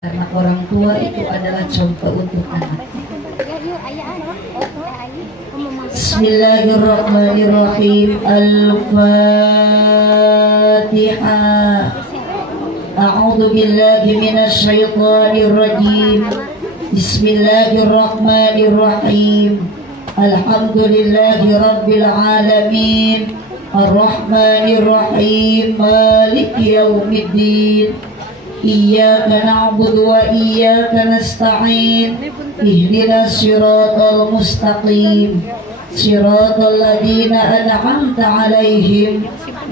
Karena orang tua itu adalah contoh untuk anak. Bismillahirrahmanirrahim. Al-Fatihah. A'udzu billahi minasy syaithanir rajim. Bismillahirrahmanirrahim. Alhamdulillahi rabbil alamin. Ar-Rahmanir Rahim. Maliki yaumiddin. Iyyaka na'budu wa iyyaka nasta'in. Ihdinas siratal mustaqim. Siratal ladzina an'amta 'alaihim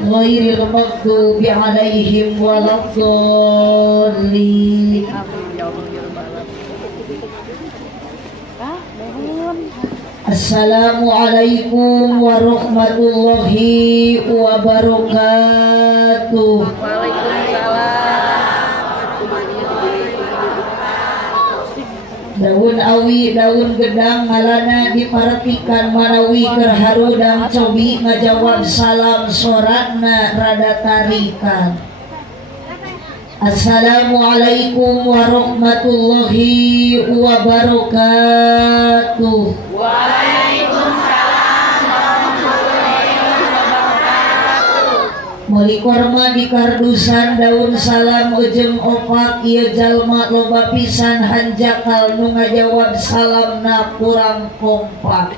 ghairil maghdubi 'alaihim waladdallin. Assalamualaikum warahmatullahi wabarakatuh. Daun awi, daun gedang ngalana diparatikan manawi kerharu dan cobi ngajawab salam soratna rada tarikan. Assalamualaikum warahmatullahi wabarakatuh. Waalaikumsalam warahmatullahi wabarakatuh. Muli korma di kardusan daun salam ujung opak ieu jalma loba pisan hanjakal nu ngajawab salamna kurang kompak.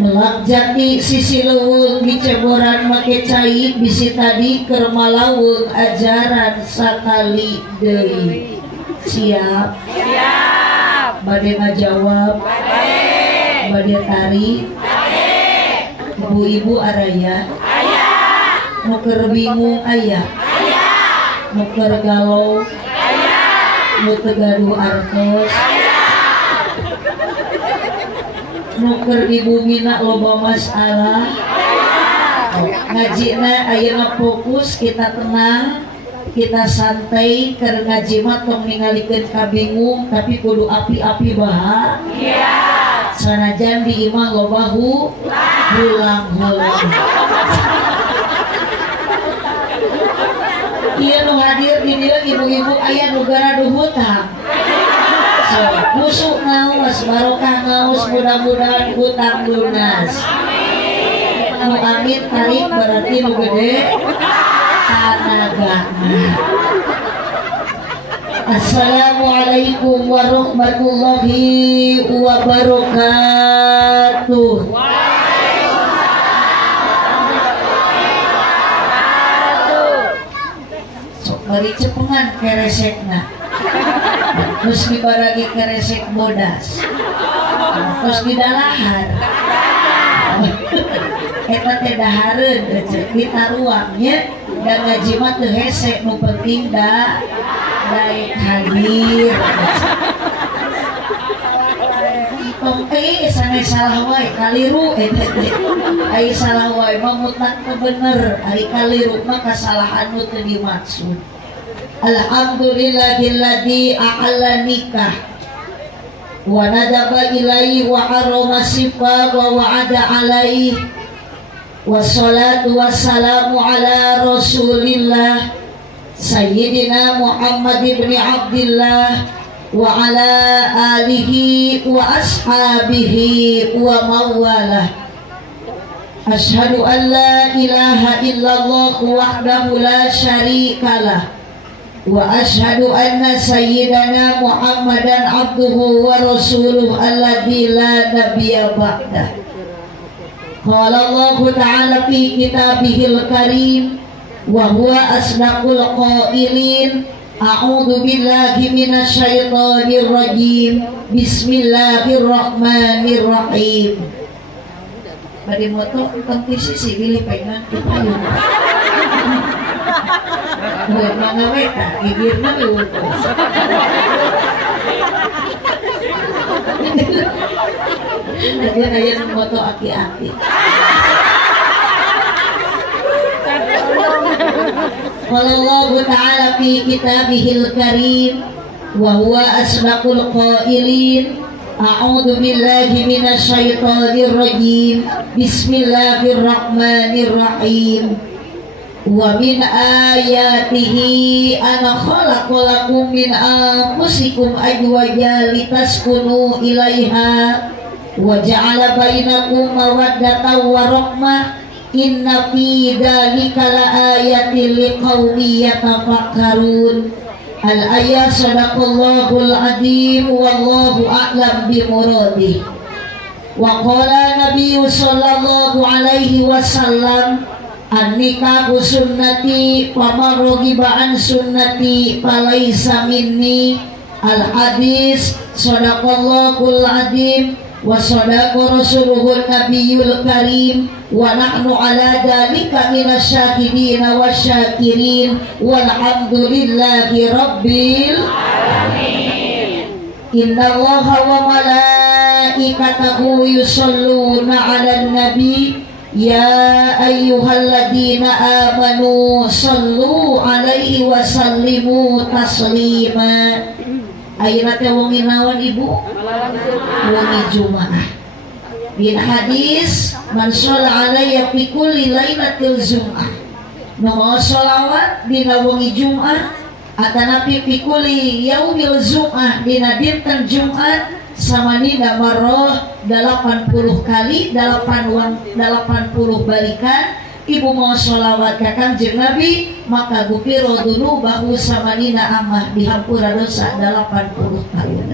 Melak jati sisi leuweung diceboran make cai bisi tadi keur malaweung ajaran sakali deui. Siap? Siap. Bade ngajawab? Bade. Bade tari? Bade. Ibu-ibu araya? Aya. Nu keur bingung aya? Aya. Nu keur galau? Aya. Nu teu gaduh artos? Nuker di bumi nak loba masalah. Ngaji na ayeuna fokus, kita tenang, kita santai. Keur ngaji mah tong ningalikeun kabingung tapi kudu api-api bahagia. Sanajan di imah loba hulang-hulang. Ieu nu hadir di dieu ibu-ibu aya nu gara hutang. Busuk ngaos, barokah ngaos, mudah-mudahan hutang lunas. Anu amit tarik berarti nu gede tanagana. Assalamualaikum warahmatullahi wabarakatuh. Sok bari cepengan keresekna. Terus dibaragi keresek bodas, terus didalahar. Eta teh dahareun ditaruangnya dan ngaji mah teu hese, nu penting daek hadir. Tong teh sange salah wae kaliru eta teh. Ai salah wae mah mutlak teu bener, ai kaliru mah kasalahan nu teu dimaksud. Alhamdulillahilladzi a'alla nikah wa nadaba ilaihi wa harrama sifa wa wa'ada alaihi wassalatu wassalamu ala rasulillah sayyidina Muhammad ibn Abdillah wa ala alihi wa ashabihi wa mawalah. Ashhadu an la ilaha illallah wahdahu la syarikalah wa asyhadu anna sayyidana Muhammadan abduhu wa rasuluh alladzi la nabiyya ba'dah. Qala Allah ta'ala fi kitabihil karim wa huwa asdaqul qailin. A'udzu billahi minasy syaithanir rajim. Bismillahirrahmanirrahim. Bade moto tong sisi pilih pengen payung. Buat mga weta, gigirna lupos. Jadi aja moto aki-aki. Wallahu ta'ala fi kitabihil karim wa huwa asdaqul qailin. A'udzu billahi minasy syaithanir rajim. Bismillahirrahmanirrahim. wa min ayatihi ana khalaqalakum min anfusikum azwajan litaskunu ilaiha wa ja'ala bainakum mawaddatan wa rahmah inna fi dzalika laayatin liqaumin yatafakkarun. Al-ayat sadaqallahul azim wallahu a'lam bimuradih. Wa qala Nabi sallallahu alaihi wasallam an-nikahu sunnati wa man raghiba an sunnati falaysa minni. Al-hadis sadaqallahul azim wa sadaqa rasuluhun nabiyul karim wa nahnu ala dalika minasyahidin wa syakirin walhamdulillahi rabbil alamin. Innallaha wa malaikatahu yusholluna 'alan nabi ya ayyuhalladzina amanu shallu 'alaihi wa sallimu taslima. Ayeuna teh wengi naon ibu? Wengi Jumaah. Di hadis man shalla alayya fi kulli lailatil Jum'ah. Nu sholawat dina wengi Jumat atanapi fi kulli yaumil Jum'ah dina dinten Jumat samanina marrah 80 kali 80 balikan. Ibu mau sholawat ka Kanjeng Nabi maka gufiro dunubahu samanina amah dihampura dosa 80 tahun.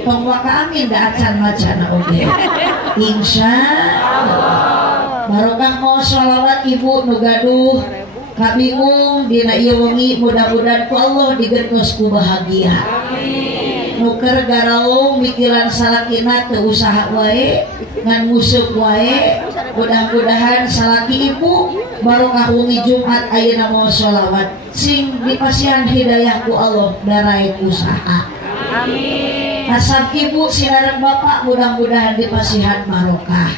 Tong waka amin da acan macana oge. Insya Allah. Barokah mau sholawat ibu nu gaduh kabingung dina ieu wengi mudah-mudahan ku Allah digertos ku bahagia. Nuker garau mikiran salakina teu usaha wae ngan musuk wae. Mudah-mudahan salaki ibu barokah wengi Jumat ayeuna mau sholawat sing dipasihan hidayah ku Allah darai usaha. Amin. Asal ibu sinareng bapak mudah-mudahan dipasihan barokah.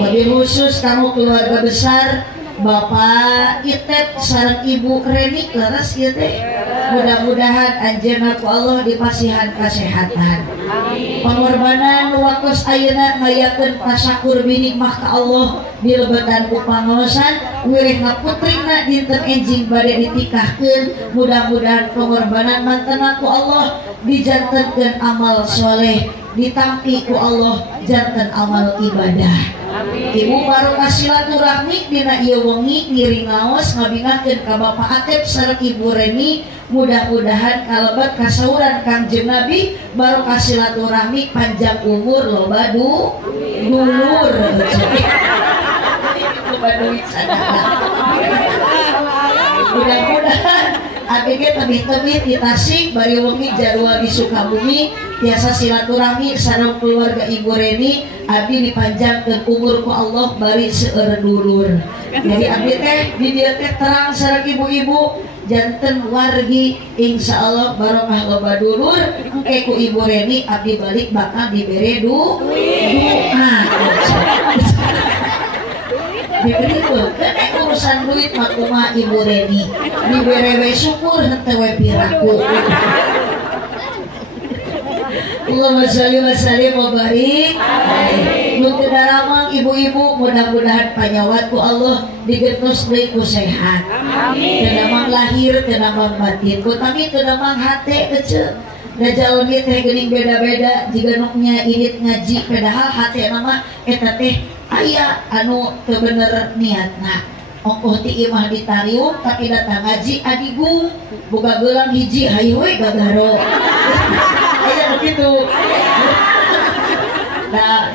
Wabil khusus kamu keluarga besar Bapak Itep sareng Ibu Reni leres ieu teh. Mudah-mudahan anjeunna ku Allah dipasihan kesehatan. Pengorbanan waktos ayeuna ngayakeun tasyakur binikmah ka Allah dilebetan ku pangaosan wirihna putrina dinten enjing bade ditikahkeun. Mudah-mudahan pengorbanan mantenna ku Allah dijantenkeun amal soleh, ditampi ku Allah janten amal ibadah. Ibu barokah silaturahmi dina ieu wengi ngiring ngaos ngabingahkeun ka Bapak Atep sareng Ibu Reni. Mudah-mudahan kalebet kasauran Kangjeng Nabi barokah silaturahmi panjang umur loba dulur. Loba duit sadana. Mudah-mudahan ABG tebih-tebih di Tasik bari wengi jadwal di Sukabumi tiasa silaturahmi sareng keluarga Ibu Reni abdi dipanjangkeun umur ku Allah bari seueur dulur. Jadi abdi teh di dieu teh terang sareng ibu-ibu janten wargi insyaallah barokah loba dulur engke ku Ibu Reni abdi balik bakal dibere doa. Diberi tuh, kena urusan duit makuma Ibu Reni dibere we syukur henteu we piraku. Allahumma sholli wa sallim wa barik. Nu teu daramang ibu-ibu mudah-mudahan panyawat ku Allah digertos deui ku sehat. Amin. Teu damang lahir, teu damang batin, kutami teu damang hate ece. Da jalmi teh geuning beda-beda jiga nuknya irit ngaji padahal hate nama eta teh aya anu teu bener niatna. Ongkoh ti imah ditariung tapi datang ngaji adigung boga geulang hiji hayu we gagaro. Aya begitu. Nah,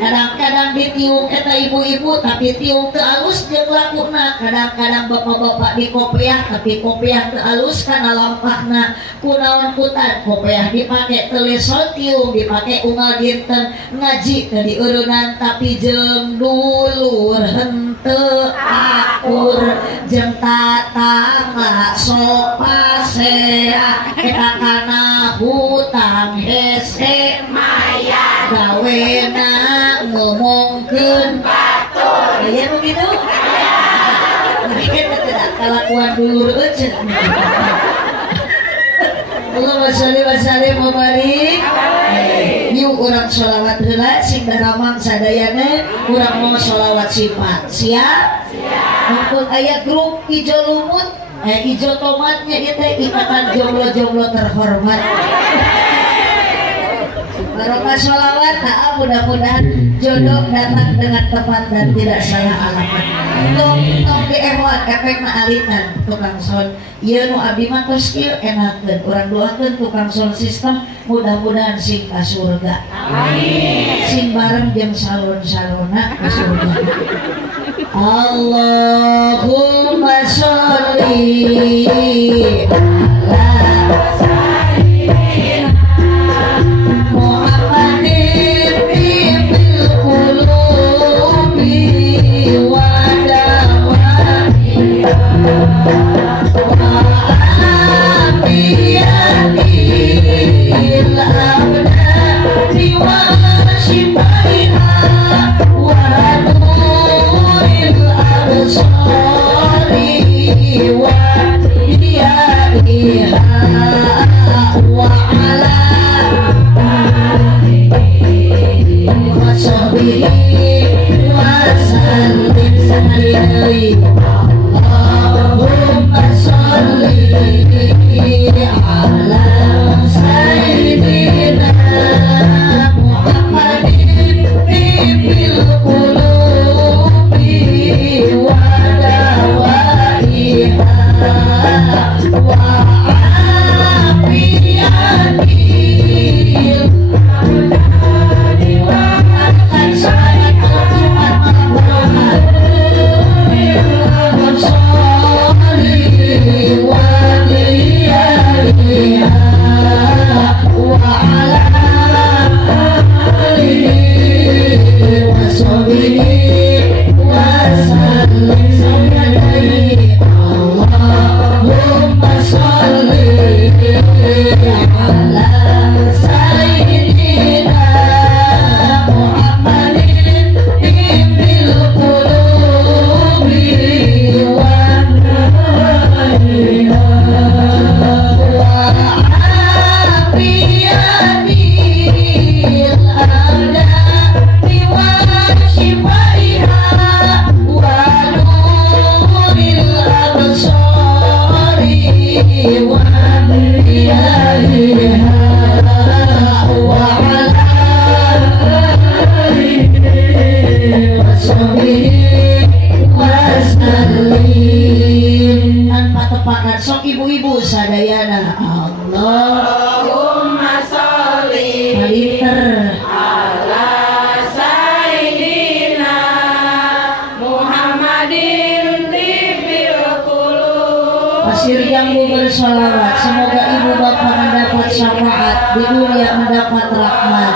kadang-kadang ditiung eta ibu-ibu tapi tiung teu alus jeung lakuna. Kadang-kadang bapak-bapak di kopiah tapi kopiah teu alus kana lampahna. Kunaon kutan kopiah dipake teu leson tiung dipake unggal dinten ngaji teu dieureunnan tapi jeung dulur henteu akur jeung tatangga sok pasea eta kana hutang hese maya gawena ngomongkeun batur. Aya nu kitu? Aya. Tidak kalakuan dulur euceun. Allahumma sholli wa sallim wa barik. Yuk urang sholawat heula sing daramang sadayana urang mau sholawat sifat. Siap? Siap. Mumpung aya grup ijo lumut ijo tomatnya itu ikatan jomblo-jomblo terhormat. Barokah sholawat, mudah-mudahan jodoh datang dengan tepat dan tidak salah alamat. Tong di efek alitan tukang sound. Ieu nu abdi mah tos kieu enakeun urang doakeun tukang sound system mudah-mudahan sing ka surga. Amin. Sing bareng jeung salon-salona ka surga. Allahumma sholli ala sayyidina Muhammadin bil qulubi wa dawaiha wa afiyatil abdani wa shifaiha wa nuril absari wa diyaiha wa ala Allahumma sholli ala sayyidina Muhammadin bil qulubi wa dawaiha wa afiyatil sok ibu-ibu sadayana Allahumma sholli ala sayyidina Muhammadin bil qulub. Pasir yang bersolawat, semoga ibu bapak mendapat syafaat di dunia, mendapat rahmat.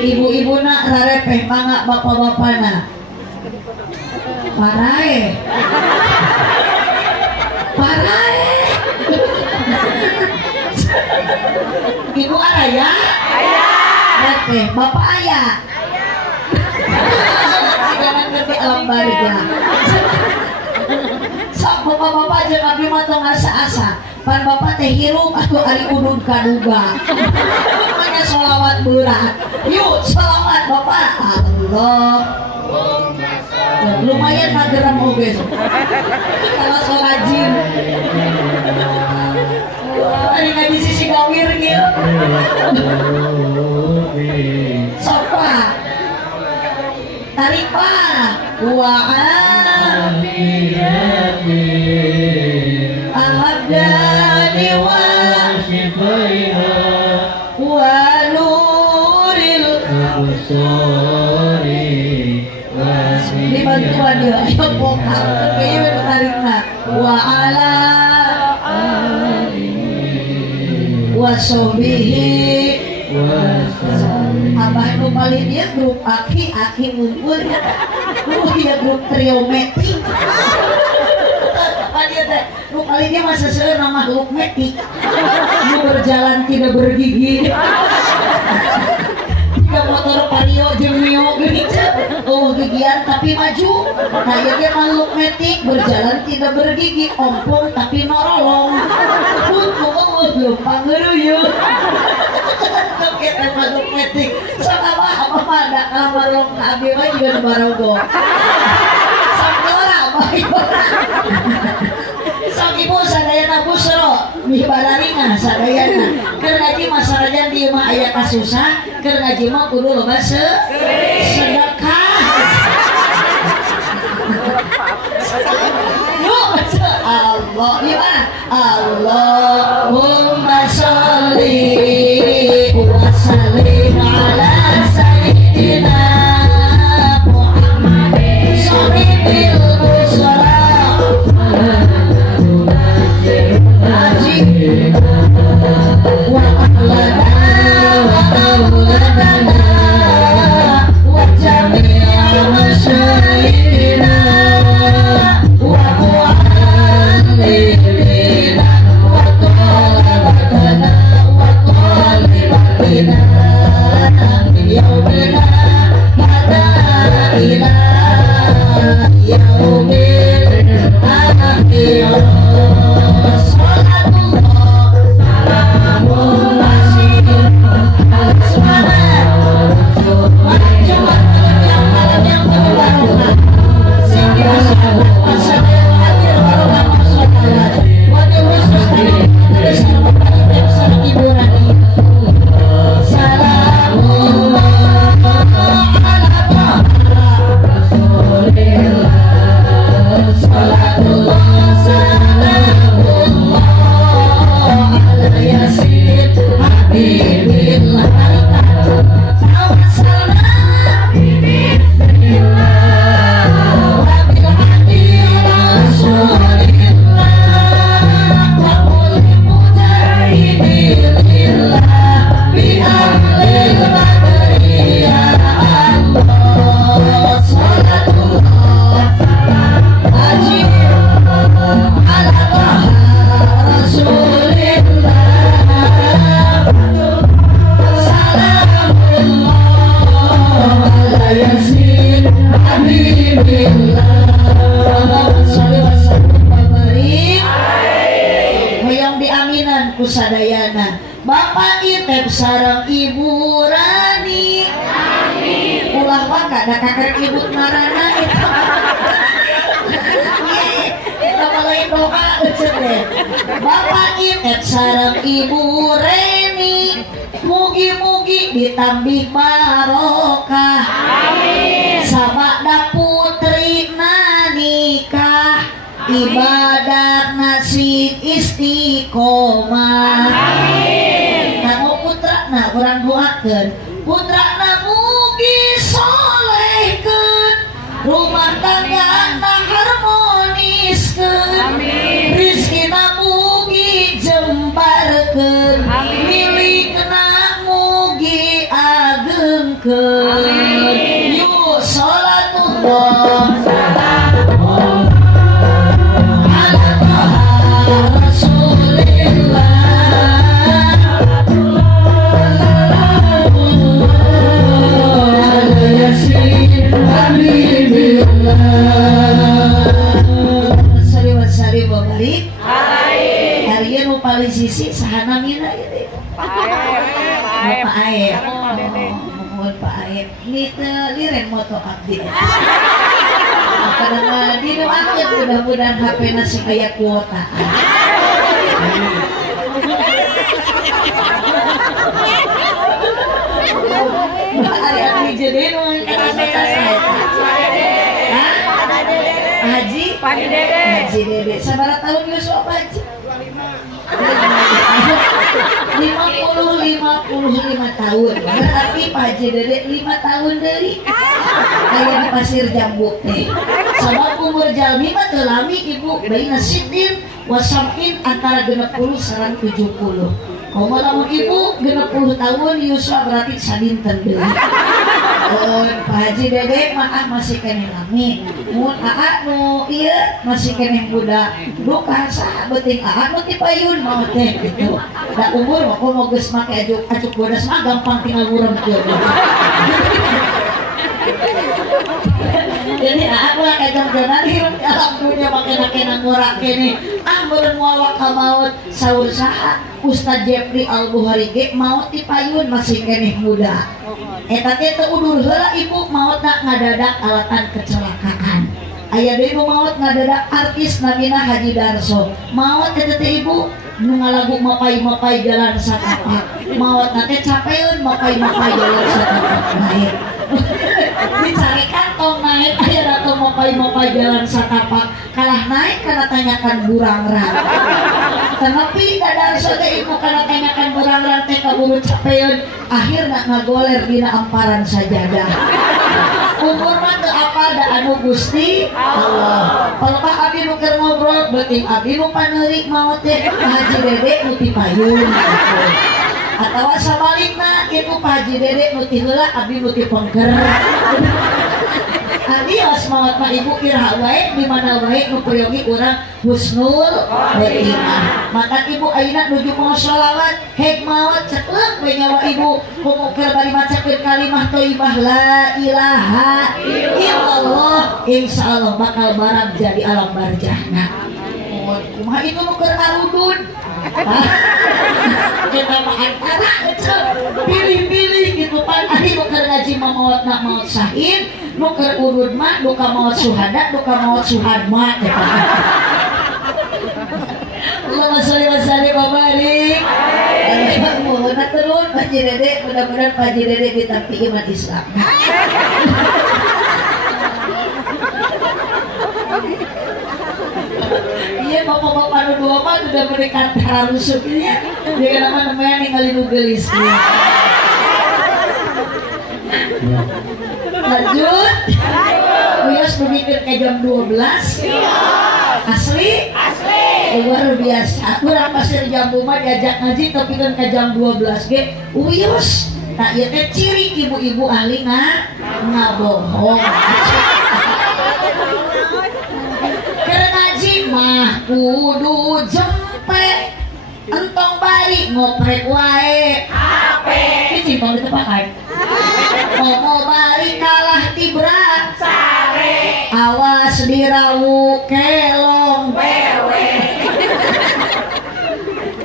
Ibu-ibu nak rarepeh mangga bapak-bapana parae ibu araya ayah bapak ayah jangan ngerti alam baliknya sok bapak-bapak jeung abdi mah tong asa-asa pan bapak teh hirup atuh ari udud kaduga mana sholawat berat yuk sholawat bapak Allah lumayan mageram oge kalau sholajin tadi ngaji sisi gawir gitu sopa tarik pa Ahadani wa shifaiha wa nuril absari dibantuan dia ayo vokal kayaknya tarikna wa ala wa sobihi abah nu paling dia grup aki ngumpul ya dia grup trio meeting dia teh nu kali dia masa seueur makhluk metik nu berjalan tidak bergigi tidak motor vario jeung mio geuning oh gigian tapi maju kayak dia makhluk metik berjalan tidak bergigi ompong tapi norolong untuk lumpang ngeuruyeuh kita makhluk metik sama apa ada kamar long abi mah juga barogo orang baik sang ibu sadayana busro mibalarina sadayana keur ngaji masarajan di imah aya kasusah keur ngaji mah kudu loba sedekah yuk Allah ya Allahumma sholli wa sallim ala sayyidina Muhammadin sahibil sadayana Bapak Itep sareng Ibu Rani amin ulah maka da kakek ibu marana itu lain doa deh Bapak Itep sareng Ibu Reni mugi-mugi ditambih barokah amin sabada putri nikah ibadah nasi istiqomah amin kanggo putrana urang doakeun putrana mugi solehkeun rumah tanggana harmoniskeun amin rizkina mugi jembarkeun milikna mugi agengkeun yuk sholatullah paling sisi sahana mina ini Pak Aep mohon Pak Aep kita lirik moto abdi karena didoakan mudah-mudahan HP nasi kayak kuota hari abdi jadi Haji Haji Dede sabara tahun Yusuf Haji 55 tahun berarti Pak Haji Dede 5 tahun dari kayak di pasir jambuk teh sama umur jalmi mah teu lami ibu baina sidin wasamin antara 60 sareng 70 komo lamun ibu 60 tahun Yusuf berarti sadinten deui oh Pak Haji Dede mah masih keneh lami mun aa nu ieu masih keneh budak duka saha beuting aa nu ti payun mau teh gitu da umur mah komo geus make ajuk bodas mah gampang tinggal nguremkeun jadi aku lah kayak jalan hirup alam dunia makin ngurake nih meureun moal ka maut saur saha Ustaz Jeffrey Al-Bukhari ge maut ti payun masih keneh muda eta teh teu udur heula ibu mautna ngadadak alatan kecelakaan aya deui nu maut ngadadak artis namina Haji Darso maut eta teh ibu nu ngalagu mapai-mapai jalan satapak mautna teh capeun mapai-mapai jalan satapak naik dicari kantong naik aya datang mapai-mapai jalan satapak kalah naik karena tanyakan burangrang tetapi dadar teh ibu karena tanyakan burangrang teh kaburu capeun akhirna ngagoler dina amparan sajadah umur mah teu apa da anu Gusti Allah palebah abdi nu keur ngobrol beuting abdi nu paneuri maot teh Haji Dede nu ti payun atawa sabalikna kitu Pak Haji Dede nu ti heula abdi nu ti pengker adios maot mah ibu iraha wae di mana wae nu priyogi urang husnul khotimah maka ibu ayeuna nuju mau sholawat hek maot ceklek we nyawa ibu kudu keur bari macakeun kalimah thayyibah la ilaha illallah insyaallah bakal barang jadi alam barzahna kumaha itu nu keur arudun kita mah antara pilih-pilih gitu pan ari nu keur ngaji maot maot syahid nu keur urud mah duka maot syuhada duka maot syuhadma Allahumma sholli wa sallim wa barik mohon turun Pak Haji Dede mudah-mudahan Pak Haji Dede ditampi iman Islam iya bapak-bapak nu dua mah sudah mendekat hara rusuknya dia nama-namanya ningali nu geulis lanjut wios begitu ke jam 12 asli luar biasa kurang pasir jam rumah diajak ngaji tapi kan ke jam 12 ge wios tak ieu teh ciri ibu-ibu ahli ngabohong keur ngaji mah kudu jempe entong bari ngoprek wae ape iki simpel ditepakan mau balik kalah tibra sare awas dirawu kelong wewe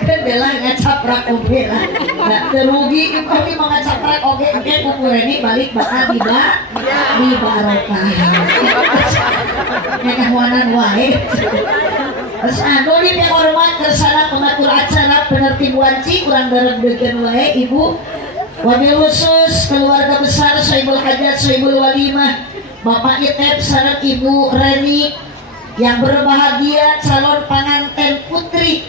kan bela ngacaprak oge lah nggak terugi kami mau ngacaprak oge kukureni balik bakal di barokah ngekahuanan wae terus anu di hormat kersana pengatur acara penertib wanci kurang dareg-degen wae ibu wabil khusus keluarga besar Sohibul Hajat Sohibul Walimah Bapak Itep sareng Ibu Reni yang berbahagia calon pengantin putri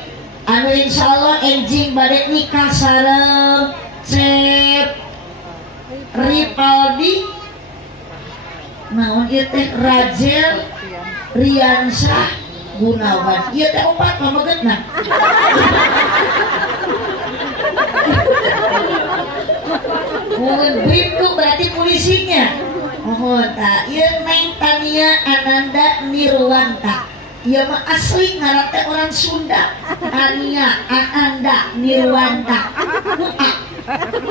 anu insyaallah enjing bade nikah sareng Cep Ripaldi naon ieu teh Rajel Riansyah Gunawan ieu teh opat pamegetna mohon brief tuh berarti polisinya mohon tak ieu Neng Tania Ananda Nirwanta ieu mah asli ngaran teh orang Sunda Tania Ananda Nirwanta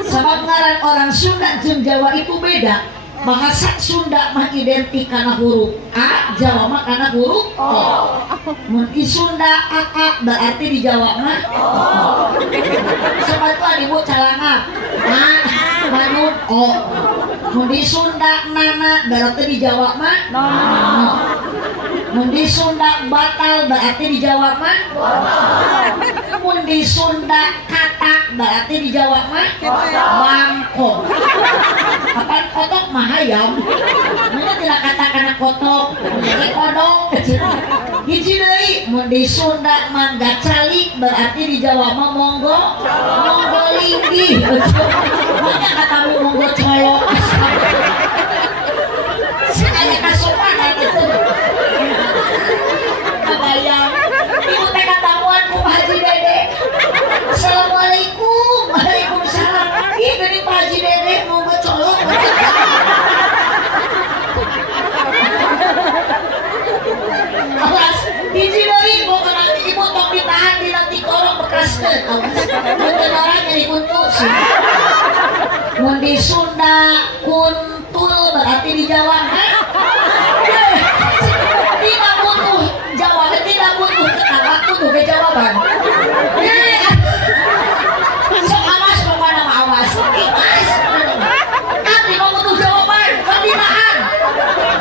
sabab ngaran orang Sunda jeung Jawa itu beda bahasa Sunda mah identik kana huruf A Jawa mah kana huruf O mun di Sunda A berarti di Jawa mah O sebatuan ibu calanga manut O mun di Sunda nana berarti di Jawa mah no mun di Sunda batal berarti di Jawa mah mun di Sunda katak berarti di Jawa mah bangkok apa kotok mah hayam mana tidak katakan kotok ini kodok hiji deui mun di Sunda mangga calik berarti di Jawa mah monggo linggih banyak katamu monggo colok saya kasopanan itu kebayang ibu teh katamuan ku Pak Haji Dede assalamualaikum waalaikumsalam ih geuning Pak Haji Dede monggo colok berarti di Jawa. Tidak butuh Jawa, tidak butuh ketawa, butuh ke jawaban. Sok awas pokoknya nama awas. Awas. Tapi mau butuh jawaban, pembinaan.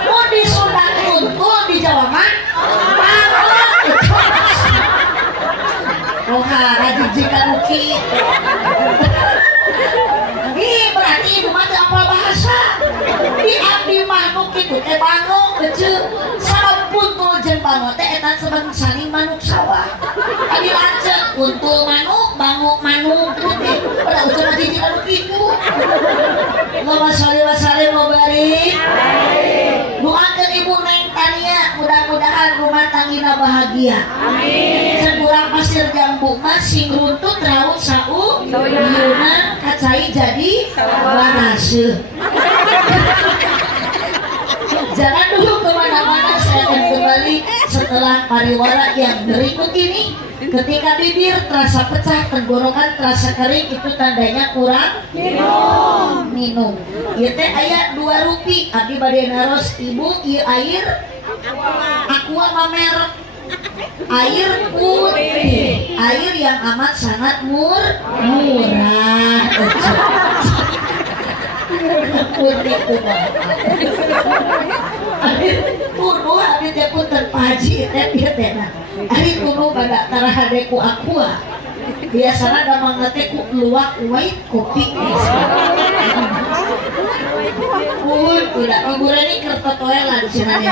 Mau disunat tuntun di jawaban. Oh, rajin jika Uki. Ih, berarti ibu mah apa bahasa? Di abdi manuk itu teh bangun kecil. Sama puntul jeung bangun teh eta sebang saling manuk sawah. Abi lanceuk puntul manuk, banguk manuk teh. Pada ucap jiji anu kitu. Allahumma sholli wa sallim wa barik. Doakeun ibu Neng Tania, mudah-mudahan rumah tanggina bahagia. Amin. Kurang pasir jambu masing runtut raut sau yunan kacai jadi barase. Jangan dulu kemana-mana, saya akan kembali setelah pariwara yang berikut ini. Ketika bibir terasa pecah, tenggorokan terasa kering, itu tandanya kurang minum. Ieu teh aya 2 rupi abdi bade naros ibu ieu air aqua mamer. Air putih, air yang amat sangat murah. Putih air tunu abdi teh punten paji teh ieu teh nah. Air tunu pada tarahade ku aqua. Biasana da mangate ku luwak white kopi. Udah hiburan ini kertotoelan cenah.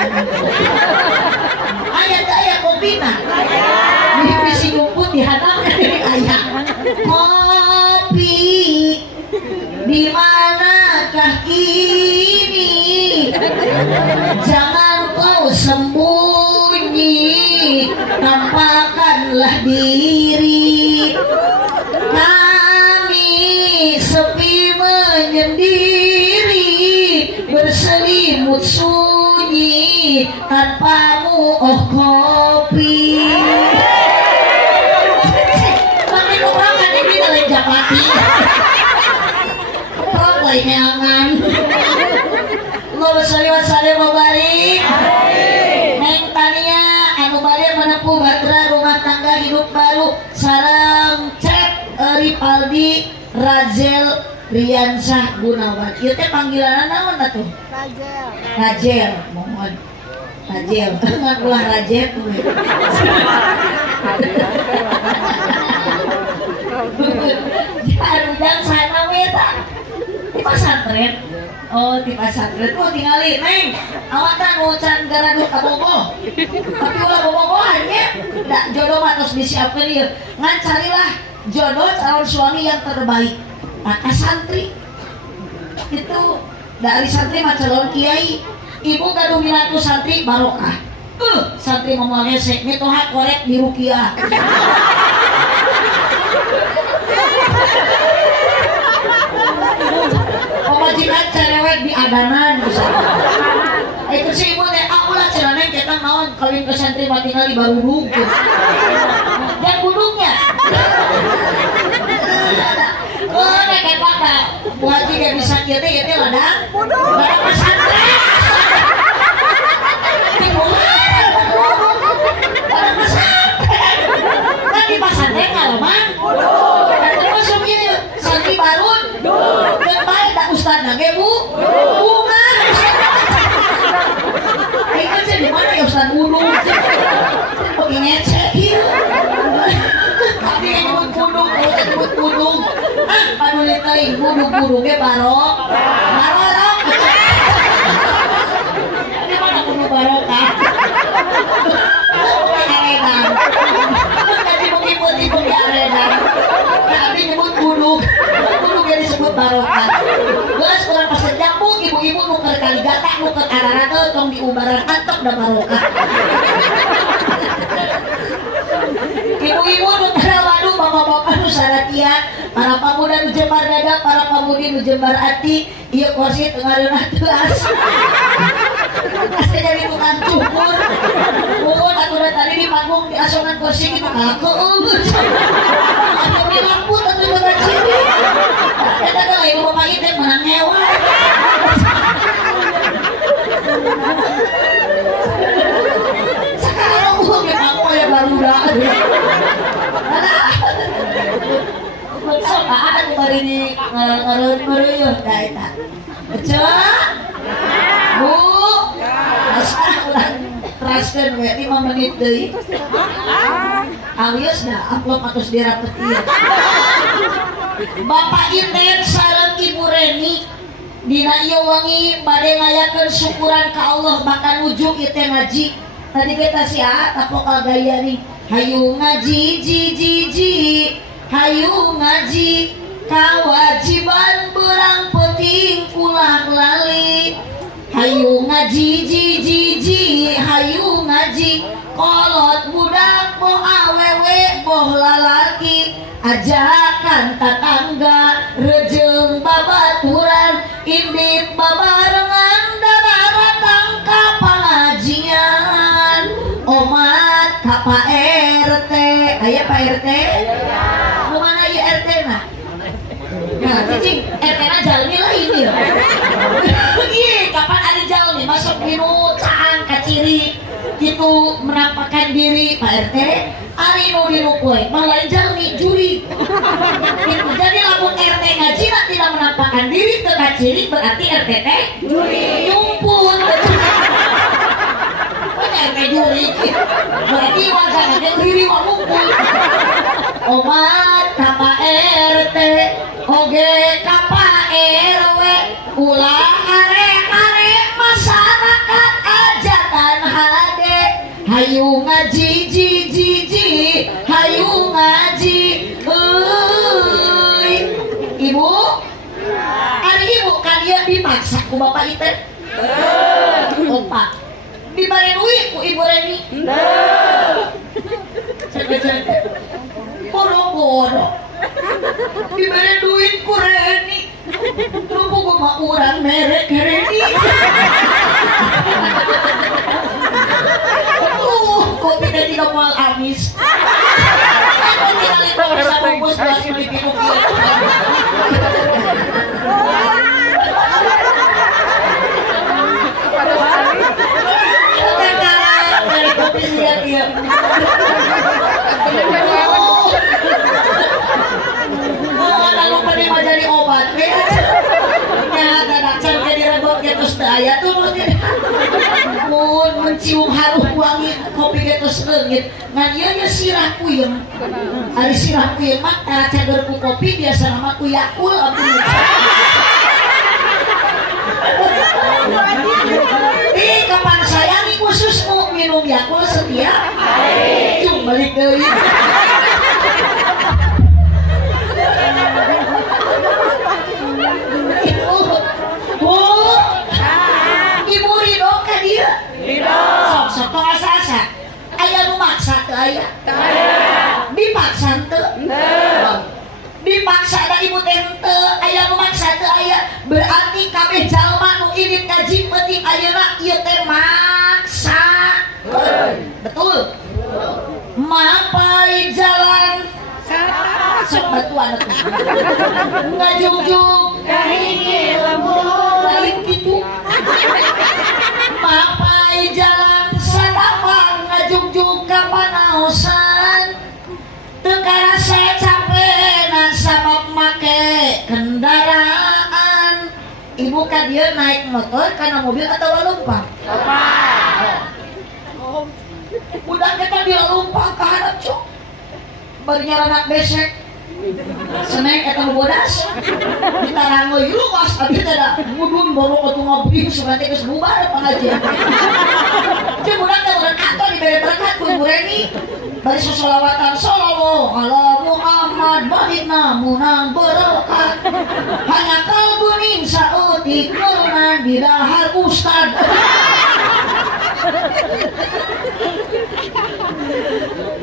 Aya kopina. Di bisi gumput di hadap aya. Kopi di manakah kini? Jangan kau sembunyi, nampakkanlah diri. Kami sepi menyendiri, berselimut sunyi tanpamu oh kopi. Tapi orang kan ini dari Japati. Orang lainnya angan. Allahumma sholli wa sallim wa barik. Neng Tania anu bade menempuh batra rumah tangga hidup baru sareng cek Ripaldi Razel Riansah Gunawan. Ieu teh panggilanna naon atuh? Rajel. Rajel, mohon. Rajel, ngan ulah Rajel tuh. Jarujang sana we tah. Di pasantren. Oh, di pasantren. Oh, tingali, Neng. Awak kan mau can garaduk ka bogoh. Tapi ulah bogohan nya. Da jodoh mah tos disiapkeun ieu. Ngan carilah jodoh calon suami yang terbaik. Maka santri itu dari santri mah calon kiai. Ibu gaduh minatu santri barokah. Santri mau ngesek mitoha korek di rukiah. Pemajikan cerewet di adanan misalnya. Itu si ibu teh ulah cenah neng kita naon kawin ke santri mah tinggal di Barudung. Dan budungnya. Oh, nek eta Bu Haji gak bisa kieu teh ieu teh ladang. Ladang pesantren. Ladang pesantren. Kan di pesantren ngalaman. Termasuk ieu santri barun. Geus bae da ustadna ge Bu. Bunga. Ai kan di mana ya Ustaz Wudu? Oke ngecek ieu. Tapi yang nyebut budung, kalau nyebut budung paduli teuing budung-budungnya barok barok ini mana kudu barokah arenan jadi ibu-ibu di arenan tapi nyebut budung budungnya disebut barokah geus urang pas jambung ibu-ibu nuker kali gata nuker arana tong diubaran antok da barokah ibu-ibu nuker waduh bapak-bapak nu saratia para pemuda nu jembar dada para pamudi nu jembar ati ieu kursi teu ngareunah teas asa jadi tukang cukur mumun aturan tadi di panggung di asongan kursi kitu kalakeuh atuh di lampu atuh berat sini eta teh lain bapak ieu teh menang nyewa Cek Bu asa urang teraskeun we 5 menit deui alias dah amplop atus dirapet ieu Bapak Iten sareng Ibu Reni dina ieu wengi bade ngayakeun syukuran ka Allah bahkan ujung ieu teh ngaji tadi kita sia tapok gaya nih hayu ngaji ji hayu ngaji kawajiban berang penting pulang lali hayu ngaji ji hayu ngaji kolot budak boh awewe boh lalaki ajakan tetangga rejeng babaturan indit babarengan dararatang ka pengajian omat ka Pak RT aya Pak RT kemana ya RT nah nah cicing RT na jalmi lah ini ya iya kapan ada jalmi masuk minu caang kaciri gitu menampakkan diri Pak RT ari nu dinukui malah jalmi juri gitu. Jadi lamun RT ngaji tidak menampakkan diri ke kaciri berarti RT teh juri nyumpun RT juri berarti warga nanti diri wa ngumpul omat ka Pak RT oge ka Pak RW ulah are masyarakat ajatan hade hayu ngaji ji hayu ngaji Ibu ari ibu kalian dimaksa ku Bapak Iten opa diberi duit ku Ibu Reni cek boro-boro diberi duit ku Reni rupu gua mah urang merek Reni kopi teh tidak mau amis aku tidak lihat bisa bungkus masih dibikin dari kopi lihat dia lalu penerima jadi obat nyata daksan ke direbut getus daya tuh mun mencium harum wangi kopi getus leungit ngan ieu nya sirah puyeng ari sirah puyeng mah cager ku kopi biasa nama ku Yakul abdi kapan sayangi khususmu minum Yakul setiap hari cung balik deui Ibu ridho ka dia ridho sok tong asa-asa aya nu maksa teu aya dipaksa teu dipaksa da ibu teh teu aya nu maksa teu aya berarti kabeh jalma nu irit ngaji penting ayeuna ieu teh maksa betul mapai jalan sok batuan ngajung-jung kahiji lembur lain gitu mapai jalan sadapang ngajung-jung ka panaosan teu karasa capena sabab make kendaraan ibu ka dieu naik motor kana mobil atau lumpang budak kita dia lumpang ka hadap cuk bari nyaranak besek seneng eta bodas ditarangeuy luas abdi teh da mudun boro atuh ngabring suganti geus bubar pengajian teh budak teh urang kantor dibere berkat ku Ibu Reni bari sholawatan sallallahu ala Muhammad baginda munang berkat hanya kalbuning sautik nurunan di dahar ustad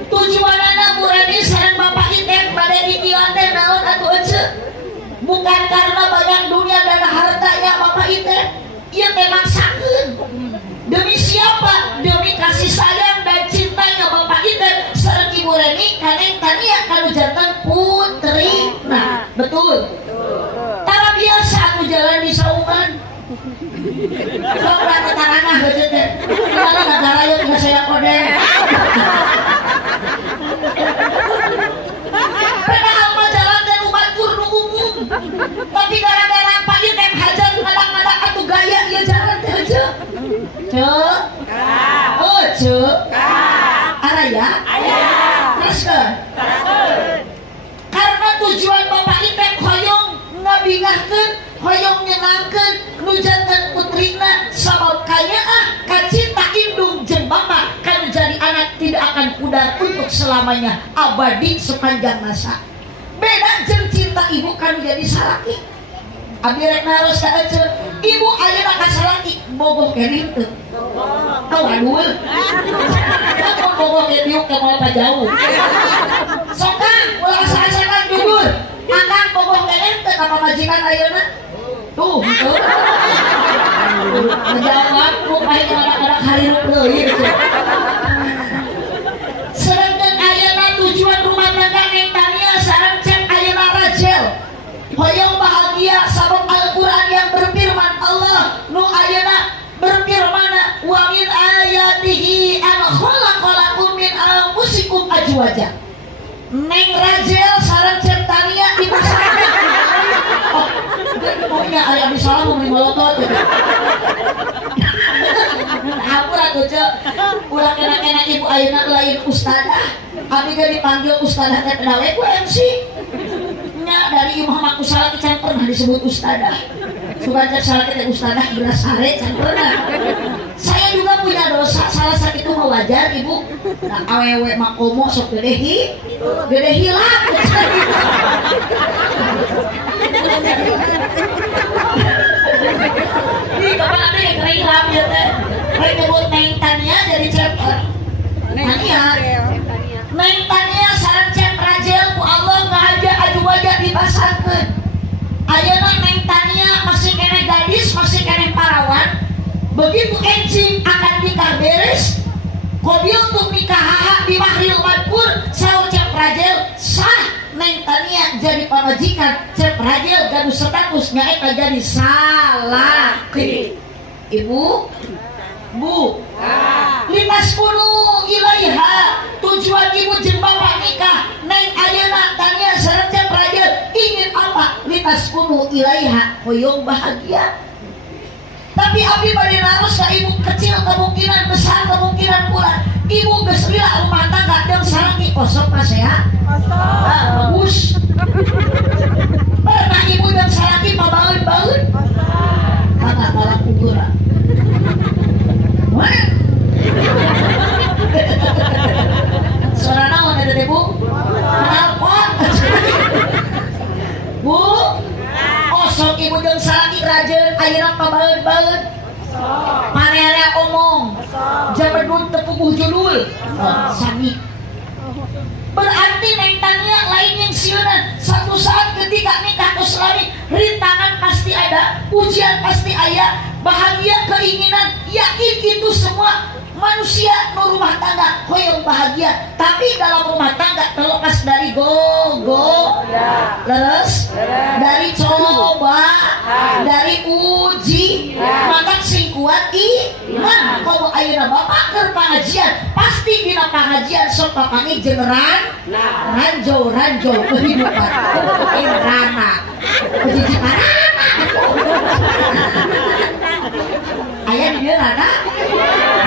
tujuanana Bu Reni sareng Bapak Iten bade dikieuan teh naon atuh ece bukan karena banyak dunia dan hartanya Bapak Iten ieu teh maksakeun demi siapa demi kasih sayang dan cintanya Bapak Iten sareng Ibu Reni kaneng tania kanu janten putri nah betul tara biasa anu jalan di saungan sok rata tarangah heuh teh kalau negara yeuh tinggal saya kodeng padahal mah jalan teh umat kurdu umum tapi gara-gara Pak Iten hajar kadang-kadang Oh araya terus ke karena tujuan bapak itek hoyong ngabingahkeun hoyong nyenangkeun nujangan putrina sabab kaya kacinta indung jeung bapak kan jadi anak tidak akan pudar untuk selamanya abadi sepanjang masa. Beda jeung cinta ibu kan jadi salaki. Abi rek naros ka ece ibu ayeuna ka salaki bogoh kene teu. Kawadul. Aku bogoh ke diuk ke moal jauh. Sokang ulah asa-asakan jujur. Akang bogoh kene teu ka pamajikan ayeuna. Tuh, gitu. Menjawab rupai anak-anak harirup deui. Sedangkan ayeuna tujuan rumah tangga Neng Tania sareng cek ayeuna Rachel. Hoyong bahagia sabab Al-Qur'an yang berfirman Allah nu ayeuna berfirman wa min ayatihi an khalaqalakum min anfusikum azwaja. Neng Rachel sareng cek Tania di pasangan. Pokoknya ayah misalnya mau beli molotov ampun aku cek ulah kena ibu ayeuna lain ustadah abi ga dipanggil ustadah teh padawe ku MC nya dari Muhammad Kusala can pernah disebut ustadah suka cek salah kita ustadah beras sare can pernah saya juga punya dosa salah sakitu mah wajar ibu nah awewe makomo sok gede hilang ini kapan ada yang kering hilang ya teh kering nyebut Neng Tania jadi chapter Neng Tania sareng cep Rachel ku Allah ngahaja aju wajah dipasangkeun ayeuna Neng Tania masih kene gadis masih kene parawan begitu encing akan nikah beres kobil untuk nikah di mahril madkur saur cep Rachel sah Neng Tania jadi pamajikan cep Rachel gaduh status nyaeta jadi salaki ibu bu limas punu ilaiha tujuan ibu jeung bapak nikah Neng ayeuna Tania sareng cep Rachel ingin apa limas punu ilaiha hoyong bahagia tapi abdi bade naros ka ibu kecil kemungkinan besar kemungkinan pula ibu geus lila rumah tangga jeung salaki kosong pas ya bagus pernah ibu dan salaki pabaeun-baeun kakak kalak ukuran suara naon ada bu kenalpot bu osok ibu jeung salaki rajeun ayeuna pabaeun-baeun panere omong jabedun tepuguh judul sami berarti Neng Tania lain yang sieunan satu saat ketika nikah islami rintangan pasti ada ujian pasti ada bahagia keinginan yakin itu semua manusia no rumah tangga hoyong bahagia tapi dalam rumah tangga terlepas dari leres dari coba dari uji maka sing kuat iman kalau ayeuna bapak keur pangajian pasti dina pangajian sok papangi jeung ranjau kehidupan rana uji rana aya di dieu rana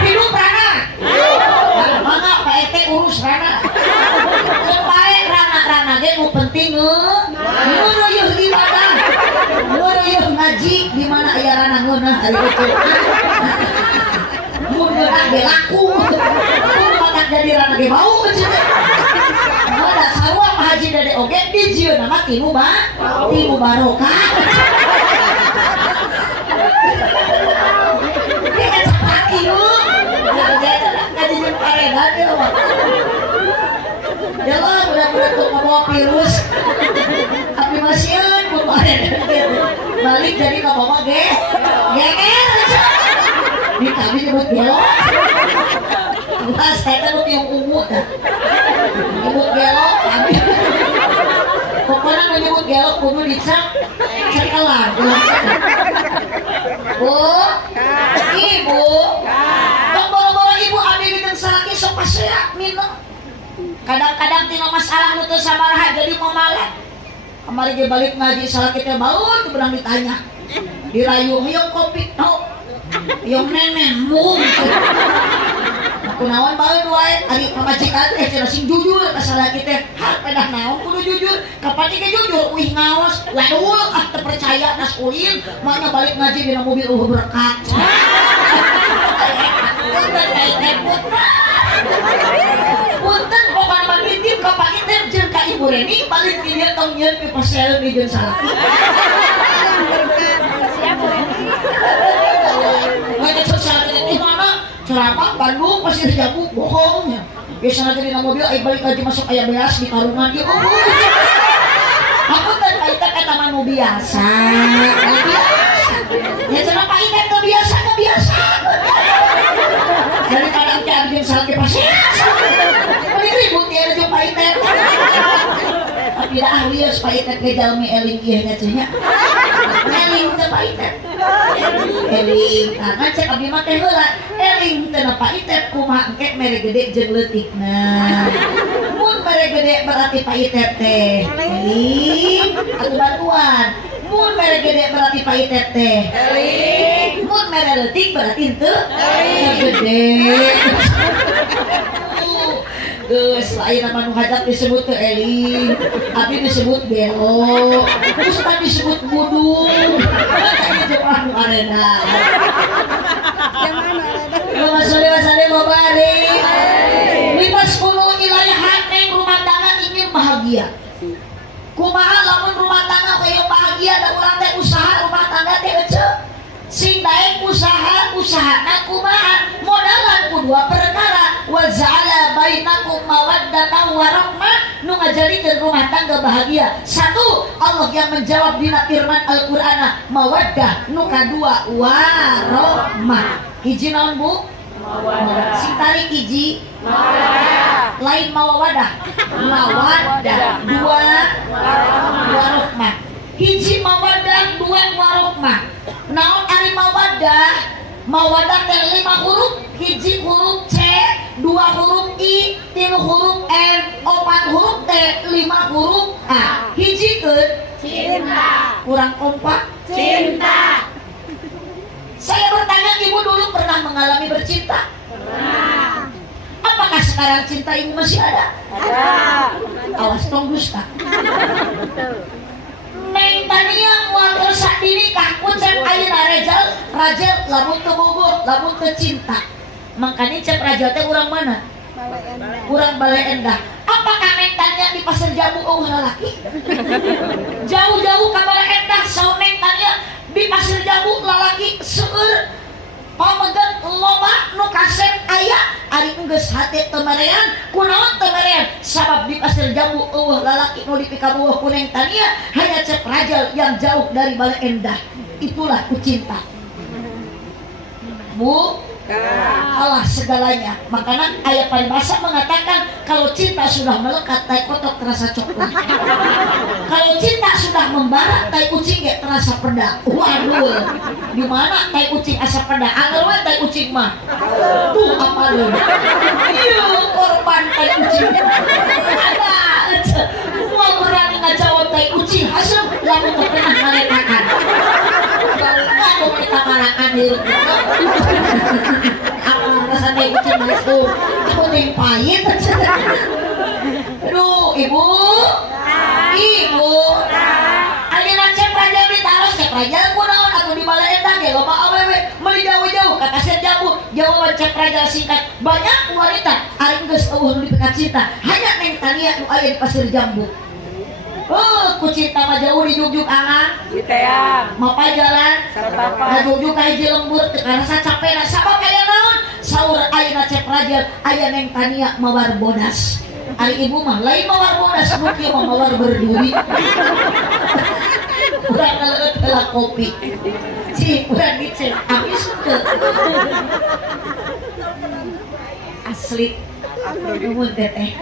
hidup rana mangga Pak RT urus rana kepae rana ge nu penting ngeureuyeuh ibadah ngeureuyeuh ngaji di mana aya rana ngeunah ari itu mun ngeunah ge laku mun matak jadi rana ge bau cenah ada sarua Pak Haji Dede oge dijieun mah timu barokah ya Allah mudah-mudahan untuk membawa virus tapi masih kemarin balik jadi ngomong geger di kami nyebut gelok bukan saya lu yang ungu nyebut gelok kami pokoknya menyebut gelok kudu dicak cekelan bu ibu boro-boro ibu abdi jeung salaki sok pasea minum kadang-kadang tina masalah nu teu sabaraha jadi mamalah kamari ge balik ngaji salaki teh baut teu berang ditanya dirayu hoyong kopi no Yung nenenmu. Kunaon bae wae ari pamajikan teh cenah sing jujur ka salaki teh. Ha pedah naon kudu jujur. Kapan ge jujur uih ngaos. Waduh teu percaya nas ulin mangga balik ngaji dina mobil berkat. Punten pokoknya magitip ka pangitip jeung ka Ibu Reni balik di dieu tong nyieun pi pasel di jeung salaki. Siap Bu Reni. Nggak salaki di mana? Celapa Bandung pasti dijabuk bohongnya. Biasanya tadi nama mobil balik lagi masuk ayam beas di karungan dia. Aku tadi paita kata manu biasa. Ya cenah paita kebiasa. Dari kadang ke abdin salaki pasir. Ini ribut dia ada jumpa paita. Tapi dah ahlius paita ke jalmi eling ieu nya cenah. Eling teh paita. Eling tangan cek abdi mah teh heula. Eling teu paita kumaha engke mere gede jeung leutikna. Mun mere gede berarti paita teh. Eling atuh bantuan. Mun mere gede berarti paita teh. Eling. Mun mere leutik berarti teu gede. Geus lain nama nu hadap disebut teu eling, tapi disebut belok. Terus tadi disebut budung. Tadi jeung nu arena. Yang mana? Babarik. 510 ilayahan neng rumah tangga ingin bahagia. Kumaha lamun rumah tangga kayak bahagia da urang teh usaha rumah tangga teh ece. Sing daek usahana kumaha modalan kudua perkara wa ja'ala bainakum mawaddatan wa rahmah nu ngajalikeun rumah tangga bahagia. Satu, Allah yang menjawab dina firman Al-Qur'ana mawaddah, nu kadua warahmah. Hiji naon Bu? Mawaddah. Sing tarik hiji mawaddah. Lain mawaddah. Dua warahmah. Hiji mawaddah, dua warahmah. Naon ari mawaddah? Mawaddah teh 5 huruf, hiji huruf C, 2 huruf I, 3 huruf M, 4 huruf T, 5 huruf A. Hiji keun cinta. Kurang kompak? Cinta. Saya bertanya, Ibu dulu pernah mengalami bercinta? Pernah. Apakah sekarang cinta Ibu masih ada? Ada. Awas tong dusta. Neng tania waktu saat ini kakun cek ayeuna Rajal lamun teu bogoh, lamun teu cinta. Makanya cek Rajal teh urang mana? Urang Balai Endah. Apakah neng tania di pasar jamu eueuh lalaki? Jauh-jauh ka Balai Endah saur neng tania di pasar jamu lalaki seueur pamegat loba nu kaset aya ari geus hate teu marean kunaon teu marean sabab di pasar jambu eueuh lalaki nu dipikabueuh ku neng tania hanya cek Rajal yang jauh dari Balai Endah. Itulah ku cinta Bu. Allah segalanya. Makanya ayat paribasa mengatakan kalau cinta sudah melekat tai kotok terasa coklat. Kalau cinta sudah membara tai kucing gak terasa peda. Waduh, gimana tai kucing asa peda? Angel we tai kucing mah. Tuh apa lu? Iya korban tai kucing. Ada. Semua berani ngajawab tai kucing. Asal lamun teu pernah ngaletakan. Kalau kita marakan diri. Apa rasa tai kucing masuk? Aku yang pahit. Aduh, Ibu. Ayeuna cek Rajal ditaros cek Rajal kunaon atuh di Balai Endah ge loba awewe meuli jauh-jauh ka kaset jabu. Jawaban cek Rajal singkat, banyak wanita ari geus eueuh nu dipekat cinta. Hanya neng tania nu aya di pasir jambu. Oh, ku cinta mah jauh di jugjug angan. Giteang. Mapa jalan. Sartapa. Jugjug ka hiji lembur teu karasa capena. Sabab aya naon? Saur ayeuna cek Rajal aya neng tania mawar bodas. Ari Ibu mah lain mawar bodas nu kieu mah mawar berduri. Urang ngaleut heula kopi. Cing urang dicek habis teu. Asli. Nuhun teteh.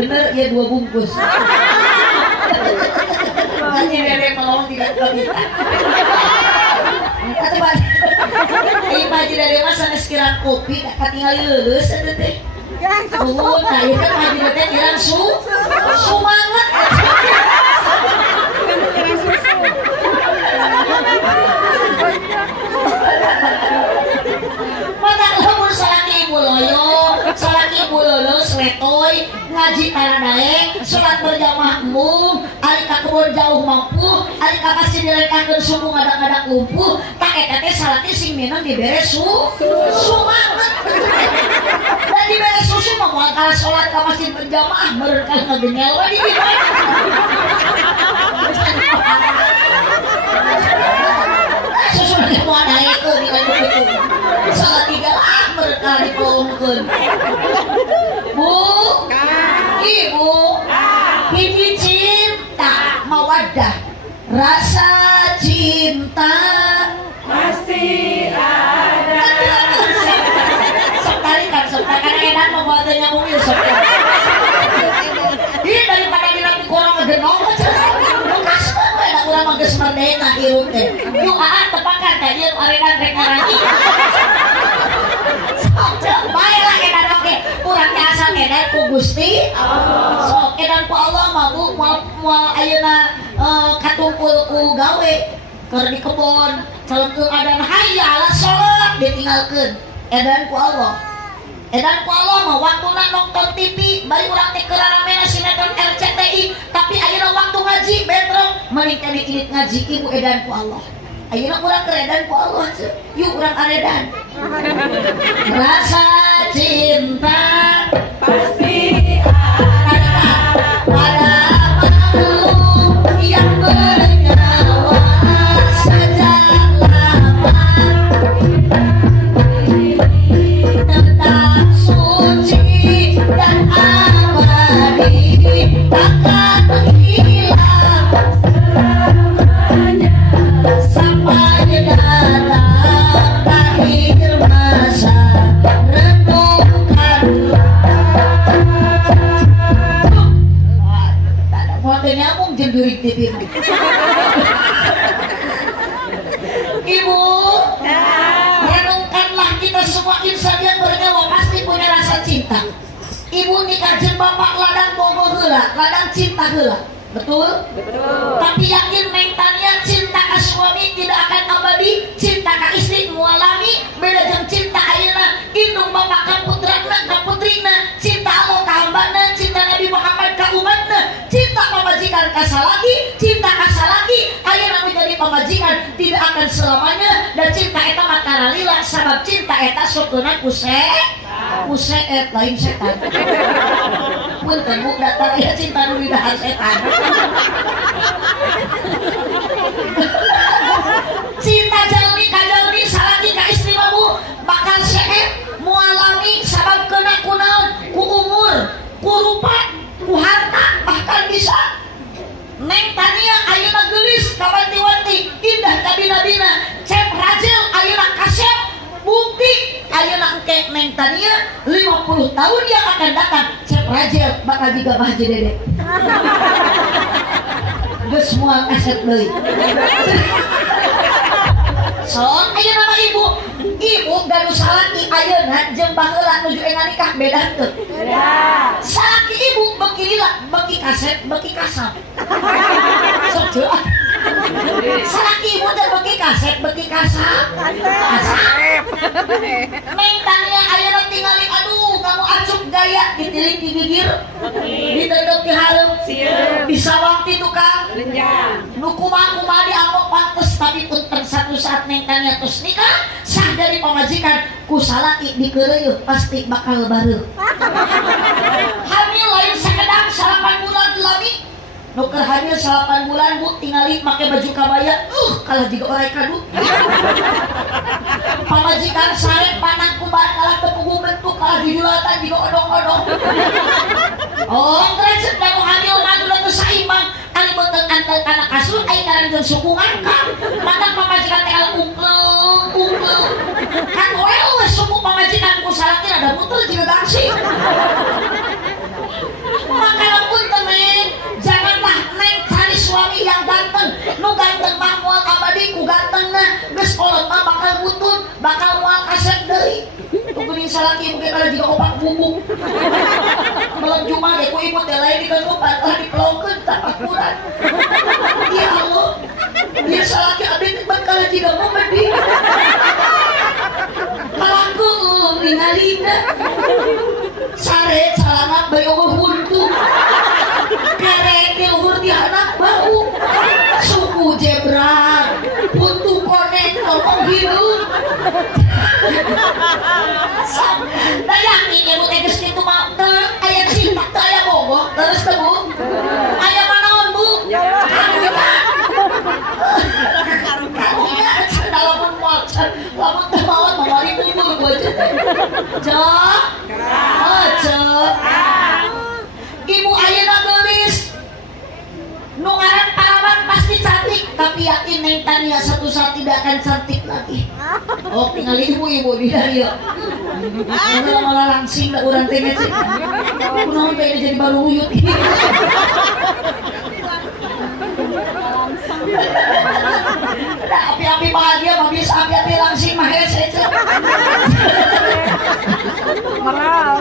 Bener ya 2 bungkus. Hanya Dede melong tidak bisa. Atuh Pak. Ieu mah Dede mah sanes kirang kopi katingali leuleus eta teh. Oh, nah itu kan Haji Dede kirang sumanget. letoy ngaji taradaek sholat berjamaah embung ari ka kebon jauh mampu ari ka masjid dilekakeun subuh ngadak-ngadak lumpuh tak eta teh salatnya sing minang dibere sumanget dan dibere susu mah moal kala sholat ka masjid berjamaah meureun ka ngagengel we di dieu susu lagi moal daekeun di kana kitu salat tiga lah meureun ka dipolongkeun Bu Ibu ini cinta mawaddah rasa cinta masih ada. Sekalikan edan membuatnya nyambung ya ini daripada dilatih kurang ngegenong bekas banget ada kurang mages merdeka hirup teh yuk tepakan teh yuk arenan rek ngarangi baiklah edan oke kurang asal edan ku Gusti sok edan ku Allah mabuk moal ayeuna katumpul ku gawe keur di kebon caleukeun adan hayya ala sholat ditinggalkeun edan ku Allah mah waktuna nonton TV bari urang teh keur ramena sinetron RCTI tapi ayeuna waktu ngaji bentrok mending teh diirit ngaji ibu edan ku Allah ayeuna urang keur edan ku Allah yuk urang aredan rasa cinta Pasti ada pada makhluk yang bernyawa sejak lama tetap suci dan abadi takkan hilang sampai datang akhir masa renungkan tak ada nyambung jendurik TV Ibu renungkanlah kita semua insan yang bernyawa pasti punya rasa cinta ibu nikah jeung bapak ladang bogo heula ladang cinta heula betul? Tapi yakin Neng Tania cinta ka suami tidak akan abadi cinta ka istri mualami beda jeung cinta ayeuna indung bapak ka putrana ka putrina cinta Allah ka hambana cinta Nabi Muhammad ka umatna cinta pamajikan ka salaki cinta ka salaki ayeuna menjadi pamajikan tidak akan selamanya dan cinta eta mata lila sabab cinta eta sukeuna kuseet lain setan punten bu datar ya cinta nu didahar setan cinta jalmi ka jalmi salaki ka istri mah bu bakal seet mualami sabab kena kunaon ku umur ku rupa ku harta bahkan bisa Neng Tania ayeuna geulis ka wanti-wanti indah ka bina-bina cep rajel ayeuna kasep bukti ayeuna engke Neng Tania 50 tahun yang akan datang cep rajel bakal digabah je dede geus moal kaset deui son ayeuna mah ibu gaduh salaki ayeuna jeung baheula nuju enggal nikah beda teu salaki ibu beki lila beki kaset beki kasap sok teu salaki ibu teh beki kaset beki kasap Neng Tania ayeuna tingali aduh kamu acup gaya ditilik di gigir ditendok di haleup bisa waktu tukang nu kumaha dianggap pantes tapi punten satu saat Neng Tania tos nikah sah dari pamajikan ku salaki dikeureuh pasti bakal bareuh hamil lain sakedap 8 bulan lami nuker hamil 8 bulan bu tingali make baju kabaya kalah juga orang kadut pamajikan sarek panang kubar kalah tepugu bentuk kalah dijulatan juga odong-odong oh keren dan hamil madu lalu saimbang ali benteng antel kana kasur ai karanjeun suku ngangkang mata pamajikan teh ungklung kan we suku pamajikan ku salaki ada mutul jiga gangsi maka lamun temen janganlah Neng cari suami yang ganteng nu ganteng mah moal abadi ku gantengna geus kolot mah bakal butun bakal moal kaset deui kukuning salaki mungkin kalau juga opak bubuk malam Jumat ya ku ibu teh lain dikenupan lah dipelongkeun tak akurat ya Allah dia salaki abdi bakal juga memedi pelaku ningalina sare calana bayi umur buntu kerek umur di anak bau suku jebrak buntu konek ngomong hidup daya ini mu teges gitu mah ayam sintak tuh ayam bogok terus tuh bu ayam manaon bu lamun mocan lamun temawan mawali bubur gue cok oh cok ibu ayeuna geulis nu ngaran Parawan pasti cantik tapi yakin Neng Tania satu saat tidak akan cantik lagi oh tinggal ibu di dari ya malah langsing da urang teh ngecek kunaon teh jadi baru uyut api-api bahagia mah bisa api-api langsing mah hese Maral.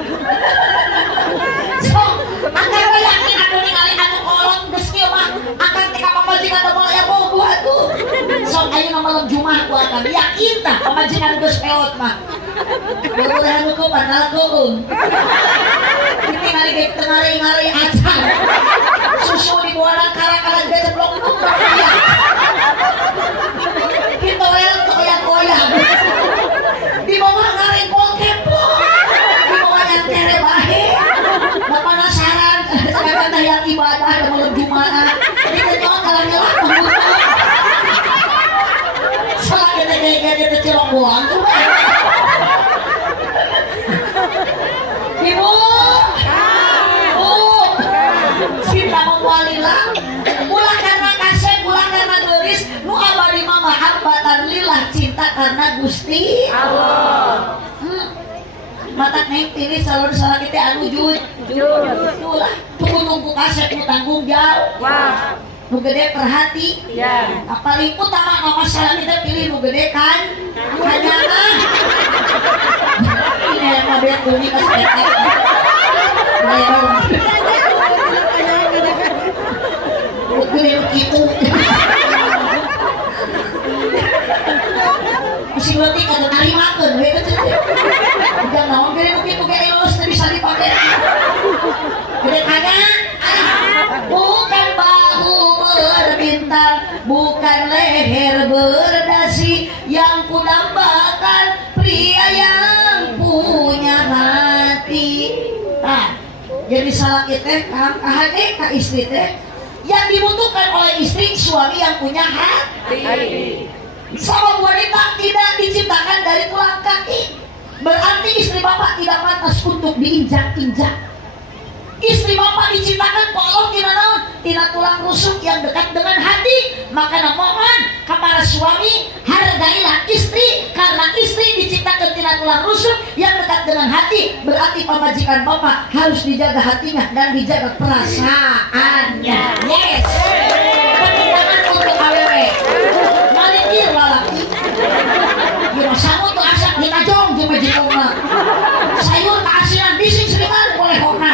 so akan yakin aku ningali anu kolot geus kieu mah akan tika pamajikan teh moal aya bogo atuh sok ayeuna malam Jumat ku akan yakin tah pamajikan geus peot mah beureuhan ku padahal goong ningali ge teu ngari-ngari acan susu di buana karang-karang ge ceblok kita wel koyak-koyak di bawah ngari kol kepo di bawah yang tere bahe penasaran sekarang teh yang ibadah ada malam Jumat kita nyawa kalah nyelak salah kita celok buang ibu cinta mewalilah ulah karena kasep ulah karena geris nu abadi mah mahabbatan lillah cinta karena Gusti Allah mata neng pilih calon salah kita anu jujur ulah tunggu kasep nu tanggung jawab nu gede perhati ya paling utama nama salah kita pilih nu gede kan hanya ini yang kabeh kuning kasep Gue gitu masih ngerti kata tarimakan jangan naon gue begitu kayak elus bisa dipakai udah kagak bukan bahu berbintang bukan leher berdasi yang ku dambakan pria yang punya hati jadi salah kita kang ahade ka istri teh yang dibutuhkan oleh istri suami yang punya hati. Sama wanita tidak diciptakan dari tulang kaki. Berarti istri bapak tidak pantas untuk diinjak-injak. Istri bapak diciptakan ku Allah tina tulang rusuk yang dekat dengan hati. Maka mohon kepada suami hargailah istri karena istri diciptakan tina tulang rusuk yang dekat dengan hati. Berarti pemajikan bapak harus dijaga hatinya dan dijaga perasaannya. Yes. Pertimbangan untuk awewe. Malikir lalaki. Gila samu tuh asak dikajong jema-jema. Sayur keasinan bising seringan boleh hokna.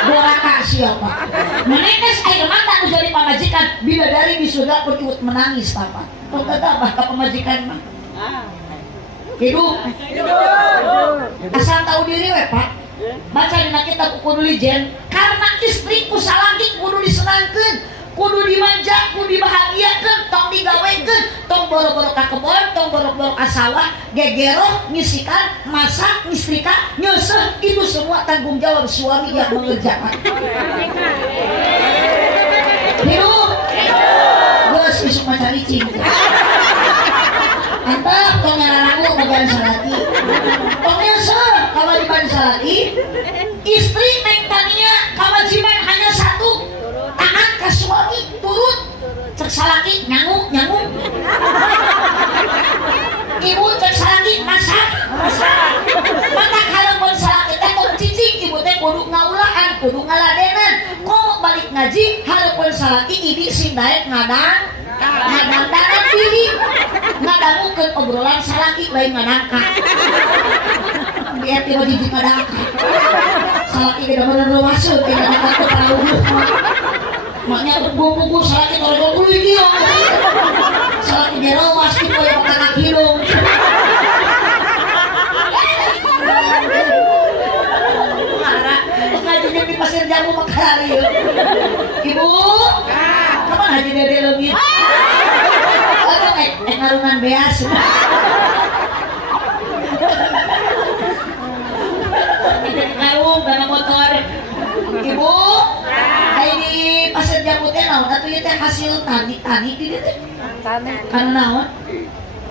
Doraka siapa? Menetes air mata menjadi pemajikan bidadari di surga pun ikut menangis apa? Kau kata bah ke pemajikan mah? Hidup. Asal tahu diri we pak. Baca di kitab kudu lijen. Karena istriku salaki kudu disenangkeun, kudu dimanja, kudu dibahagiakeun, tong digawekeun, tong boro-boro ka kebon, tong boro-boro ka sawah, gegero, ngisikan, masak, ngistrika, nyeuseun, itu semua tanggung jawab suami yang mengerjakan. Hidup. Geus isuk macari cing. Antep tong nyararagu bagian salaki. Tong nyeuseun kalau di bagian salaki, istri Neng Tania kewajiban hanya satu. Taat ke suami, turut cek salaki nyangu ibu cek salaki masak mata kalau salaki teh tong cicing ibu teh kudu ngaulaan kudu ngaladenan kok balik ngaji hareupeun salaki idi sing daek ngadang tangan diri ngadangukeun obrolan salaki lain ngadangka biar tiba di ngadangka salaki ge bener rumaseun ge ngadangka tahu maknya berbuku salaki torol kudu iki yo salaki jero pasti koyo pakai hidung ngajinya hasil tani di dieu teh. Tane. Kana naon?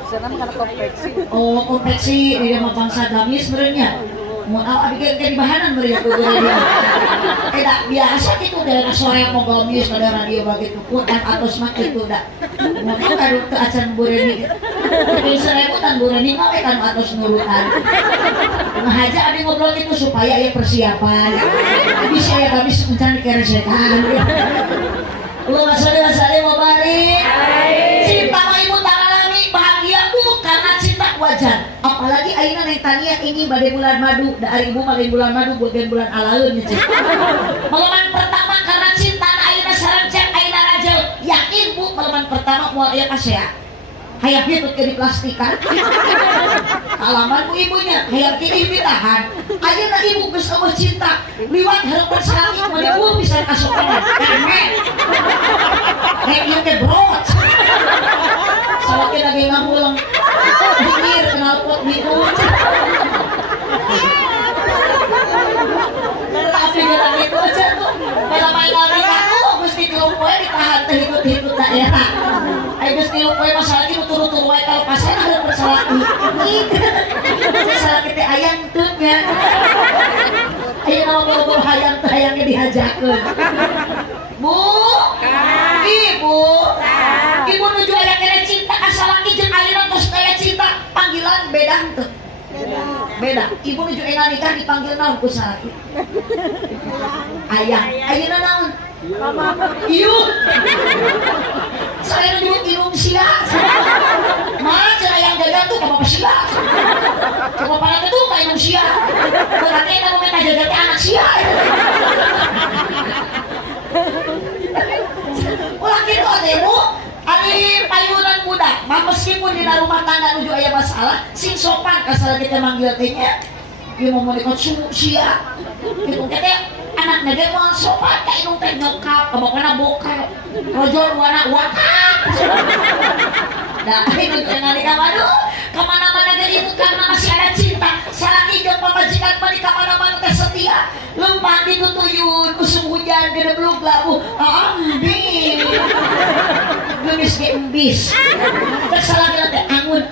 Sana mah kana konveksi. Oh, konveksi di mah bangsa gamis beurnya. Mun abi ge bahanan beureun ya kudu dia. Eta biasa kitu teh sore mau gamis pada radio bagitu pun kan atos mah kitu da. Mun kaduk teu acan beureuning. Tapi serebutan beureuning mah kan atos nurutan. Nah aja abi ngobrol itu supaya ya persiapan. Bisa ya gamis encan dikeresekan. Allahumma sholli wa sallim wa barik. Cinta mah ibu tangalami bahagia Bu karena cinta wajar. Apalagi ayeuna neng tania ini pada bulan madu, da ari ibu mah bulan madu bagian bulan alaeun nya cik. Pengalaman pertama karena cinta ayeuna sareng cek ayeuna rajel. Yakin Bu pengalaman pertama moal aya kasea. Hayang ditut ke diplastikan. Alaman ku ibunya, hayang kieu ditahan. Ayeuna ibu geus eueuh cinta, liwat hareupeun salaki mun ibu bisa kasukangan. Kamet. Rek ieu teh brot. Salaki lagi ngamulang. Pikir kenal pot mikut. Tapi gerak itu aja tuh. Bela main lari aku mesti dilupoe ditahan teh hitut-hitut daerah. Ayo geus dilupoe masalah kitu turu-turu wae kalau pasien ada persalaki. Salaki teh ayang teu nya. Ayo nama boro-boro hayang teh hayangnya dihajakeun. Bu, Ibu, Ibu nuju aya kene cinta ka salaki jeung ayeuna tos aya cinta panggilan beda henteu. Beda. Ibu nuju engan nikah dipanggil naon ku salaki? Ayang. Ayeuna naon? Mama. Iu. Saya nuju ilung sia. Mah cenah ayang jaga tuh ka bapak sia. Coba pana tuh ka ilung sia. Berarti eta mah meta jaga teh anak sia. Ulah kitu ademu ari payunan budak mah meskipun di rumah tangga nuju aya masalah sing sopan kasar kita manggil teh nya ieu mah moal sia kitu teh anak nege moal sopan ka indung teh nyokap pokona bokap rojol wana wakap da anu tengah nikah madu kamana-mana dari ibu karena masih ada cinta salaki jeung pamajikan mah di kamana-mana teh setia lempang ditutuyun musim hujan gedeblug labu ambil geus ge embis cek salaki teh angun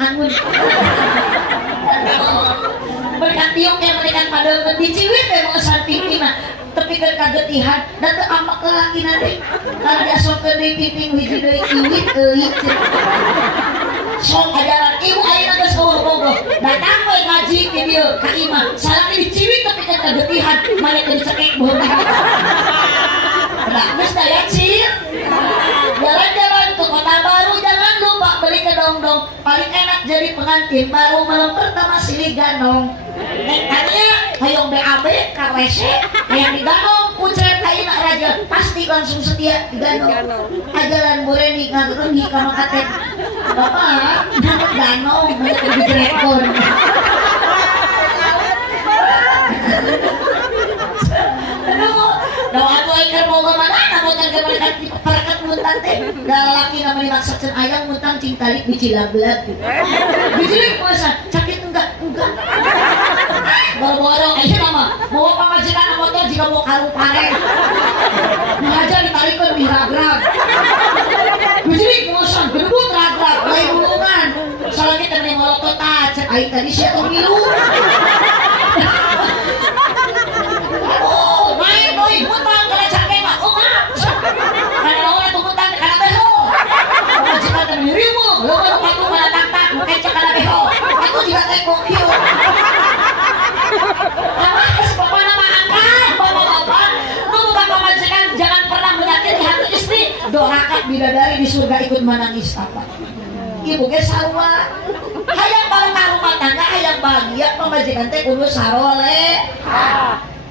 berikan tiuk yang berikan pada diciwit teh mau santitina tapi kan kagetihan dan teu amak lagi nanti kalau diasokeun deui piping hiji deui iwit euy sok ajaran ibu ayeuna geus bogoh-bogoh datang we ngaji ke dieu ka imah salaki diciwit tapi kan kagetihan mane teu dicekek bogoh nah geus daya cil jalan-jalan ke kota baru jangan lupa beli kedong-dong paling enak jadi pengantin baru malam pertama silih ganong tanya hayong BAB KWC yang diganong kucret ayeuna raja pasti langsung setia diganong ajaran boreni ngageungi ka makaten bapak dapat ganong menit digrekon aduh doa atuh keur boga mana namun kan mereka parakat muntang teh da lalaki na dimaksudkeun ayang muntang cing talik biji lablat biji puasa sakit enggak boro-boro ayeuna mah bawa pamajikan motor jika mau karung pare aja ditarikeun di ragrag biji puasa gedebut ragrag lain hubungan salaki teh ngolotot cek aing tadi sia tong milu mutang kana capek mah oh maaf kana naon atuh mutang kana beho majikan teh mirimu lo kan patu kana tak kecek kana beho aku juga teh kokio awas pokona mah angkat bapak-bapak nu bukan pamajikan jangan pernah menyakiti hati istri doakan bidadari di surga ikut menangis apa ibu ge sarua hayang bareng rumah tangga hayang bahagia pamajikan teh kudu sarole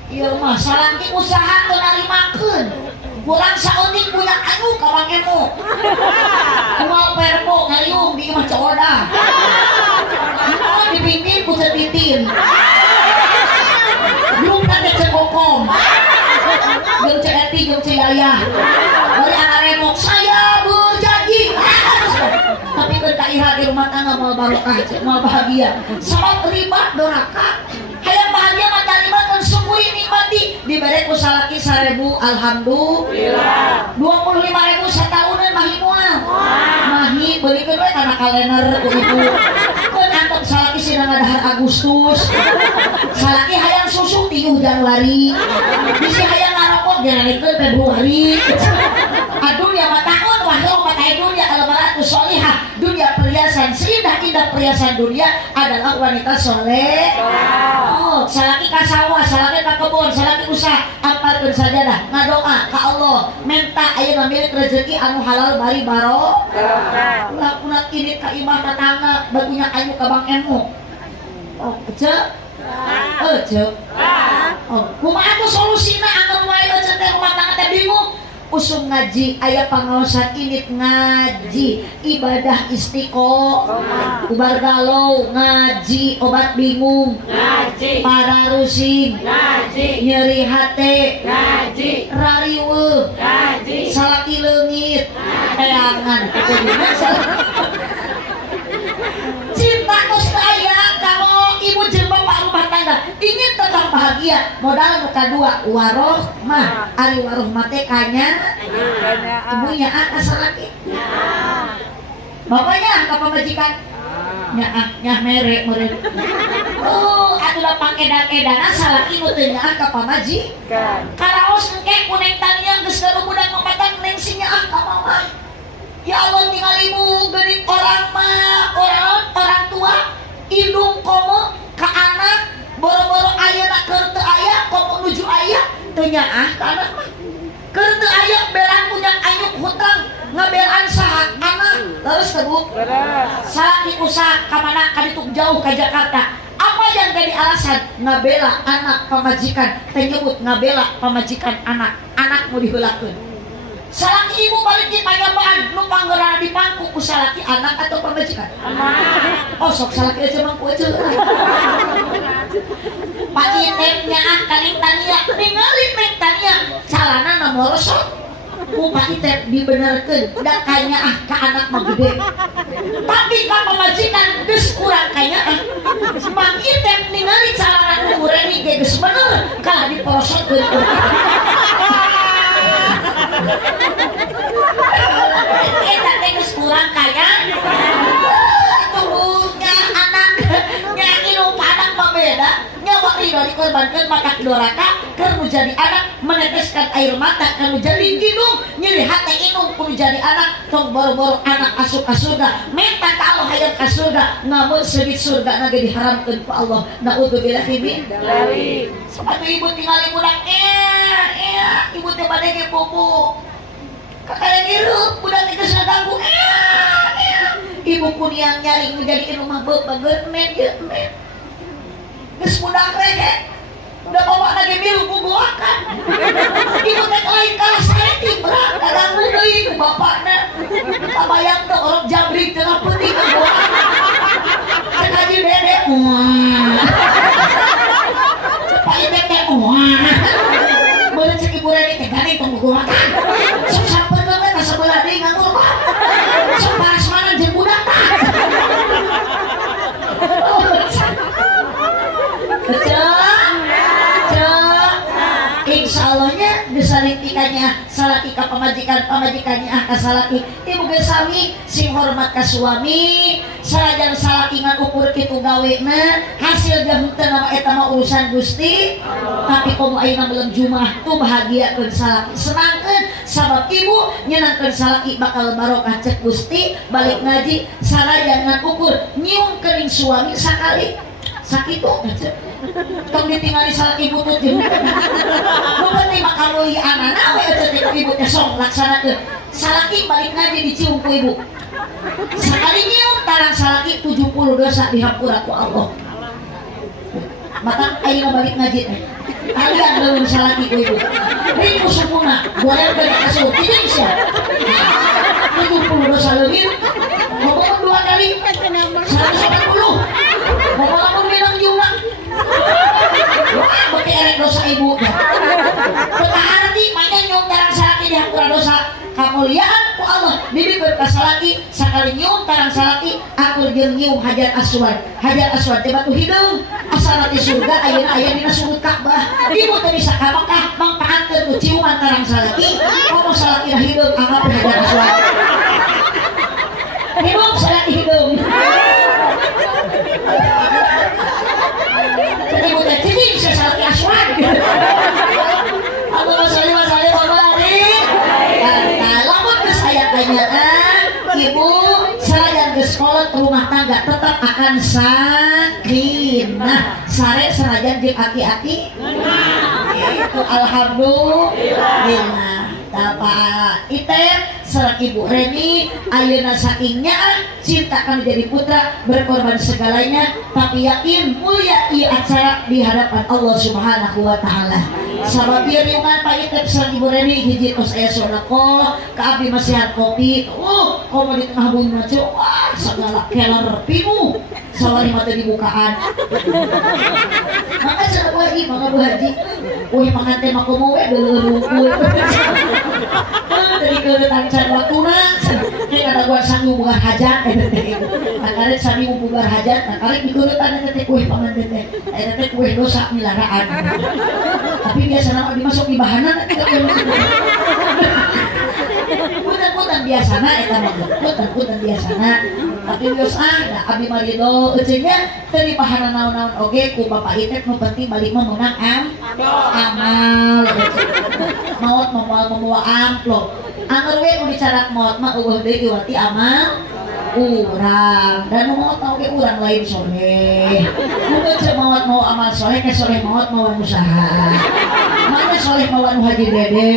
ieu mah salaki usaha teu narimakeun kurang saeutik punya anu ka bangemu moal perbo ngaliung di imah coda dipimpin ku titin belum tanda cekokom jeung ceeti jeung ciyaya bari anak remok saya berjanji tapi keur kaiha di rumah tangga moal barokah moal bahagia sabab riba doraka hayang bahagia mah tarimakeun sumuri dinikmati diberi ku salaki 1000 alhamdulillah 25.000 satahunan mahi moal mahi beulekeun we kana kalender ku ibu keun antuk salaki sina ngadahar Agustus salaki hayang susu 3 Januari bisi hayang ngarokok diranikeun Februari dunia matahun wahyu matai dunia al-maratu sholihah dunia perhiasan seindah-indah perhiasan dunia adalah wanita soleh oh salaki ka sawah salaki ka kebun salaki usaha ampalkeun saja dah ngadoa ka Allah minta ayeuna milik rezeki anu halal bari barokah ulah kuna kinit ka imah tetangga bagunya ayu ka Bang Emu oh ceu ceu oh kumaha tuh solusina anggar wae ceu teh rumah tangga teh bingung usung ngaji aya pangaosan init ngaji ibadah istiqomah ubar galau ngaji obat bingung ngaji para rusing ngaji nyeri hate ngaji rariweuh ngaji salaki leungit teangan cinta tos aya kalau ibu jeung bapak rumah tangga ingin tetap bahagia modal nu kadua warohmah ari warohmah teh kanya ibunya ka salaki bapaknya ka pamajikan nyah mere meureun oh atuh pangkedan-kedanan salaki nu teu nyaah ka pamajikan karaos engke kuneng taliang geus budak mamatan neng sinyaah ka mama ya Allah tinggal ibu geuning orang mah orang tua indung komo ka anak boro-boro ayeuna keur teu aya komo nuju aya teu nyaah ka anak mah keur teu aya belan punya anyuk hutang ngabelan saha anak terus tebu salaki usaha ka mana ka dituk jauh ka Jakarta apa yang jadi alasan ngabela anak pamajikan teh nyebut ngabela pamajikan anak mau diheulakeun salaki ibu balik di panyabaan nu panggeurana di pangku ku salaki anak atau pamajikan anak oh sok salaki aja mangku aja pagi temnya kaling tania ningali neng tania calana na molosot ku pagi tem dibenerkeun da kanya ka anak mah gede tapi ka pamajikan geus kurang kanya mang item ningali calana nu ureni ge geus bener kalah diporosotkeun kita tegus kurang kaya tubuhnya anaknya inu padang pembeda nyawa ridho dikorbankan maka doraka kernu jadi anak meneteskan air mata kernu jadi hidung nyeri hati inung kernu jadi anak tong boro-boro anak asup ke surga minta ke Allah hayang ke surga namun sedikit surga nage diharamkan ku Allah na'udzubillah min dzalik sepatu ibu tinggal budak ibu teh bade ge bobo kakak ngirup budak teh geus ngaganggu ibu pun yang nyari menjadi rumah bageut men men geus budak rege udah bawa lagi milu bubuakan ibu teh lain kalah saeutik berat kaganggu deui ku bapakna kabayang teh orang jabrik teh penting bubuakan cek haji dede cepat teh boleh cek ibu reni teh gani tong bubuakan sok sampeurkeun we ka sabelah deui nganggur mah sok parasmanan jeung budak tah insyallahnya gesalintikannya salaki ka pamajikannya ka salaki ibu ge sami sing hormat ka suami sarajan salaki ngan ukur kitu gawena hasil janten nama eta mah urusan Gusti tapi komo ayeuna belum Jumat tuh bahagiakeun salaki senangkeun sabab ibu nyenangkeun salaki bakal barokah cek Gusti balik ngaji sarajan ngan ukur nyium keuning suami sakali sakitu tong ditinggali salaki butut jeung nu penting mah kaluy anana we teh ibu teh sok laksanakeun salaki balik ngaji dicium ku ibu sakali nyium tarang salaki 70 dosa dihampura ku Allah maka ayeuna balik ngaji teh kalian leuweung salaki ku ibu ribu supuna boleh beda asup tidak bisa 70 dosa leuwih ngomong 2 kali 180 ngomong bilang jumlah wah beki erek dosa ibu betah hati makanya nyong tarang salaki dihampura dosa kamuliaan ku Allah dibikeun ka salaki sakali nyium tarang salaki aku jeung nyium Hajar Aswad teh batu hidung asal di surga ayeuna aya dina sudut Ka'bah ibu teh bisa ka Mekah mangpaatkeun ku ciuman tarang salaki komo salaki dah hidung anggap Hajar Aswad hidung salaki hidung jadi ibu teh cicing bisa salaki Aswad Allahumma sholli wa sallim wa barik. Lamun geus aya tanyaan, ibu sarajan geus kolot rumah tangga tetap akan sakinah. Sare sarajan jeung aki-aki. Itu alhamdulillah. Bapak Itep sareng Ibu Reni ayeuna saking nyaah cinta kami jadi putra berkorban segalanya tapi yakin mulia ieu acara di hadapan Allah Subhanahu wa taala. Sabab riungan Pak Itep sareng Ibu Reni hiji tos aya sodako ka abdi masihan kopi. Komo di tengah bumi mah wah segala keler pimu sawari mah teh dibukaan. Maka cenah wae mangga Bu Haji. Wih panganten mah komo we deuleur hungkul. Dari keretancan watuna kayak kata gua sanggup bukan hajat karek sami bukan hajat karek dikurutan teh kue panganten teh teh kue dosa milaraan tapi biasa nama dimasuk di bahanan punten biasana eta mah punten biasana tapi biasa da abdi marido euceunnya teu di bahanan naon-naon oge ku Bapak Itep nu penting balik mah meunang amal maot membawa amplop anggar we nu dicarak maot mah eueuh deui wati amal urang dan maot mah oge urang lain soleh mun teu maot mau amal soleh ke soleh maot mau usaha mana soleh mau anu haji dede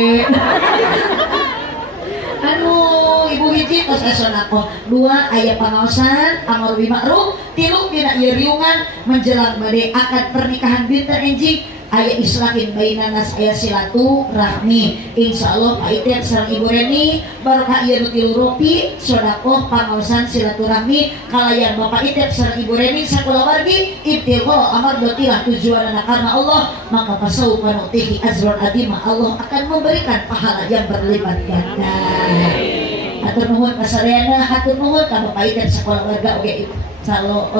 ibu hiji tos esonako dua aya pangaosan amar ma'ruf tilu dina ieu riungan menjelang bade akad pernikahan binten enjing aya islahin bainana aya silaturahmi insyaallah Pak Itep sareng Ibu Reni barokah ieu nu tilu rupi sedekah pangaosan silaturahmi kalayan Bapak Itep sareng Ibu Reni sakulo wargi ibtiqo amar dotilah tujuanna karena Allah maka pasau panutihi azrun adima Allah akan memberikan pahala yang berlipat ganda. Hatur nuhun kasareana hatur nuhun ka Bapak Itep sakulo warga oge calo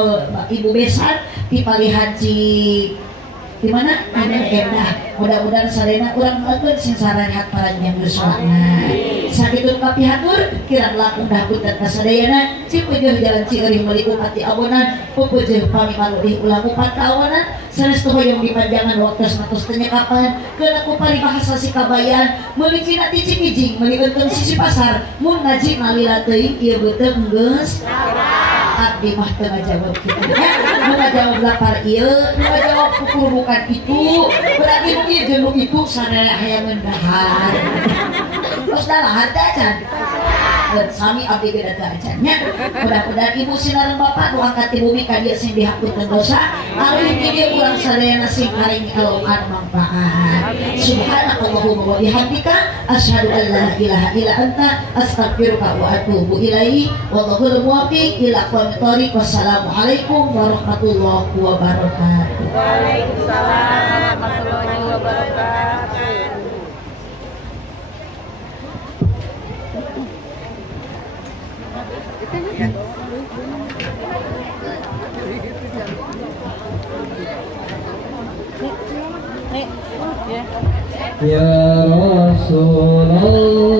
Ibu Besan di palihan di mana ada endah mudah-mudahan sarena urang meukeun sing sarehat paranjang bersoalna sakitu kapi hatur kirang lakung dapunten kasadayana cipeueuh jalan Cigeuring meuli upati abonan pupeueuh pami manulih ulang upat kaawanan sanes hoyong dipanjangan waktos matos tenyekapan keuna ku paribahasa sikabayan meuli cina ti Cikijing meuli eukeun sisi pasar mun ngaji nalila teuing ieu beuteung geus abdi mah teu ngajawab kitu nya nu ngajawab lapar ieu nu ngajawab kukur bukan itu berarti nu ieu jeung nu itu sareng hayang ngendahar terus dahar teh acan dan sami abdi beda teh acannya mudah-mudahan ibu sinareun bapak nu angkat ti bumi ka dieu sing dihapunkeun dosa alih ti dieu urang sadayana sing paring elokan manfaat subhanallahumma wa bihamdika asyhadu an la ilaha illa anta astaghfiruka wa atubu ilaihi wallahul muwaffiq ila aqwamit thoriq wassalamualaikum warahmatullahi wabarakatuh. Waalaikumsalam warahmatullahi wabarakatuh. Ya Rasulullah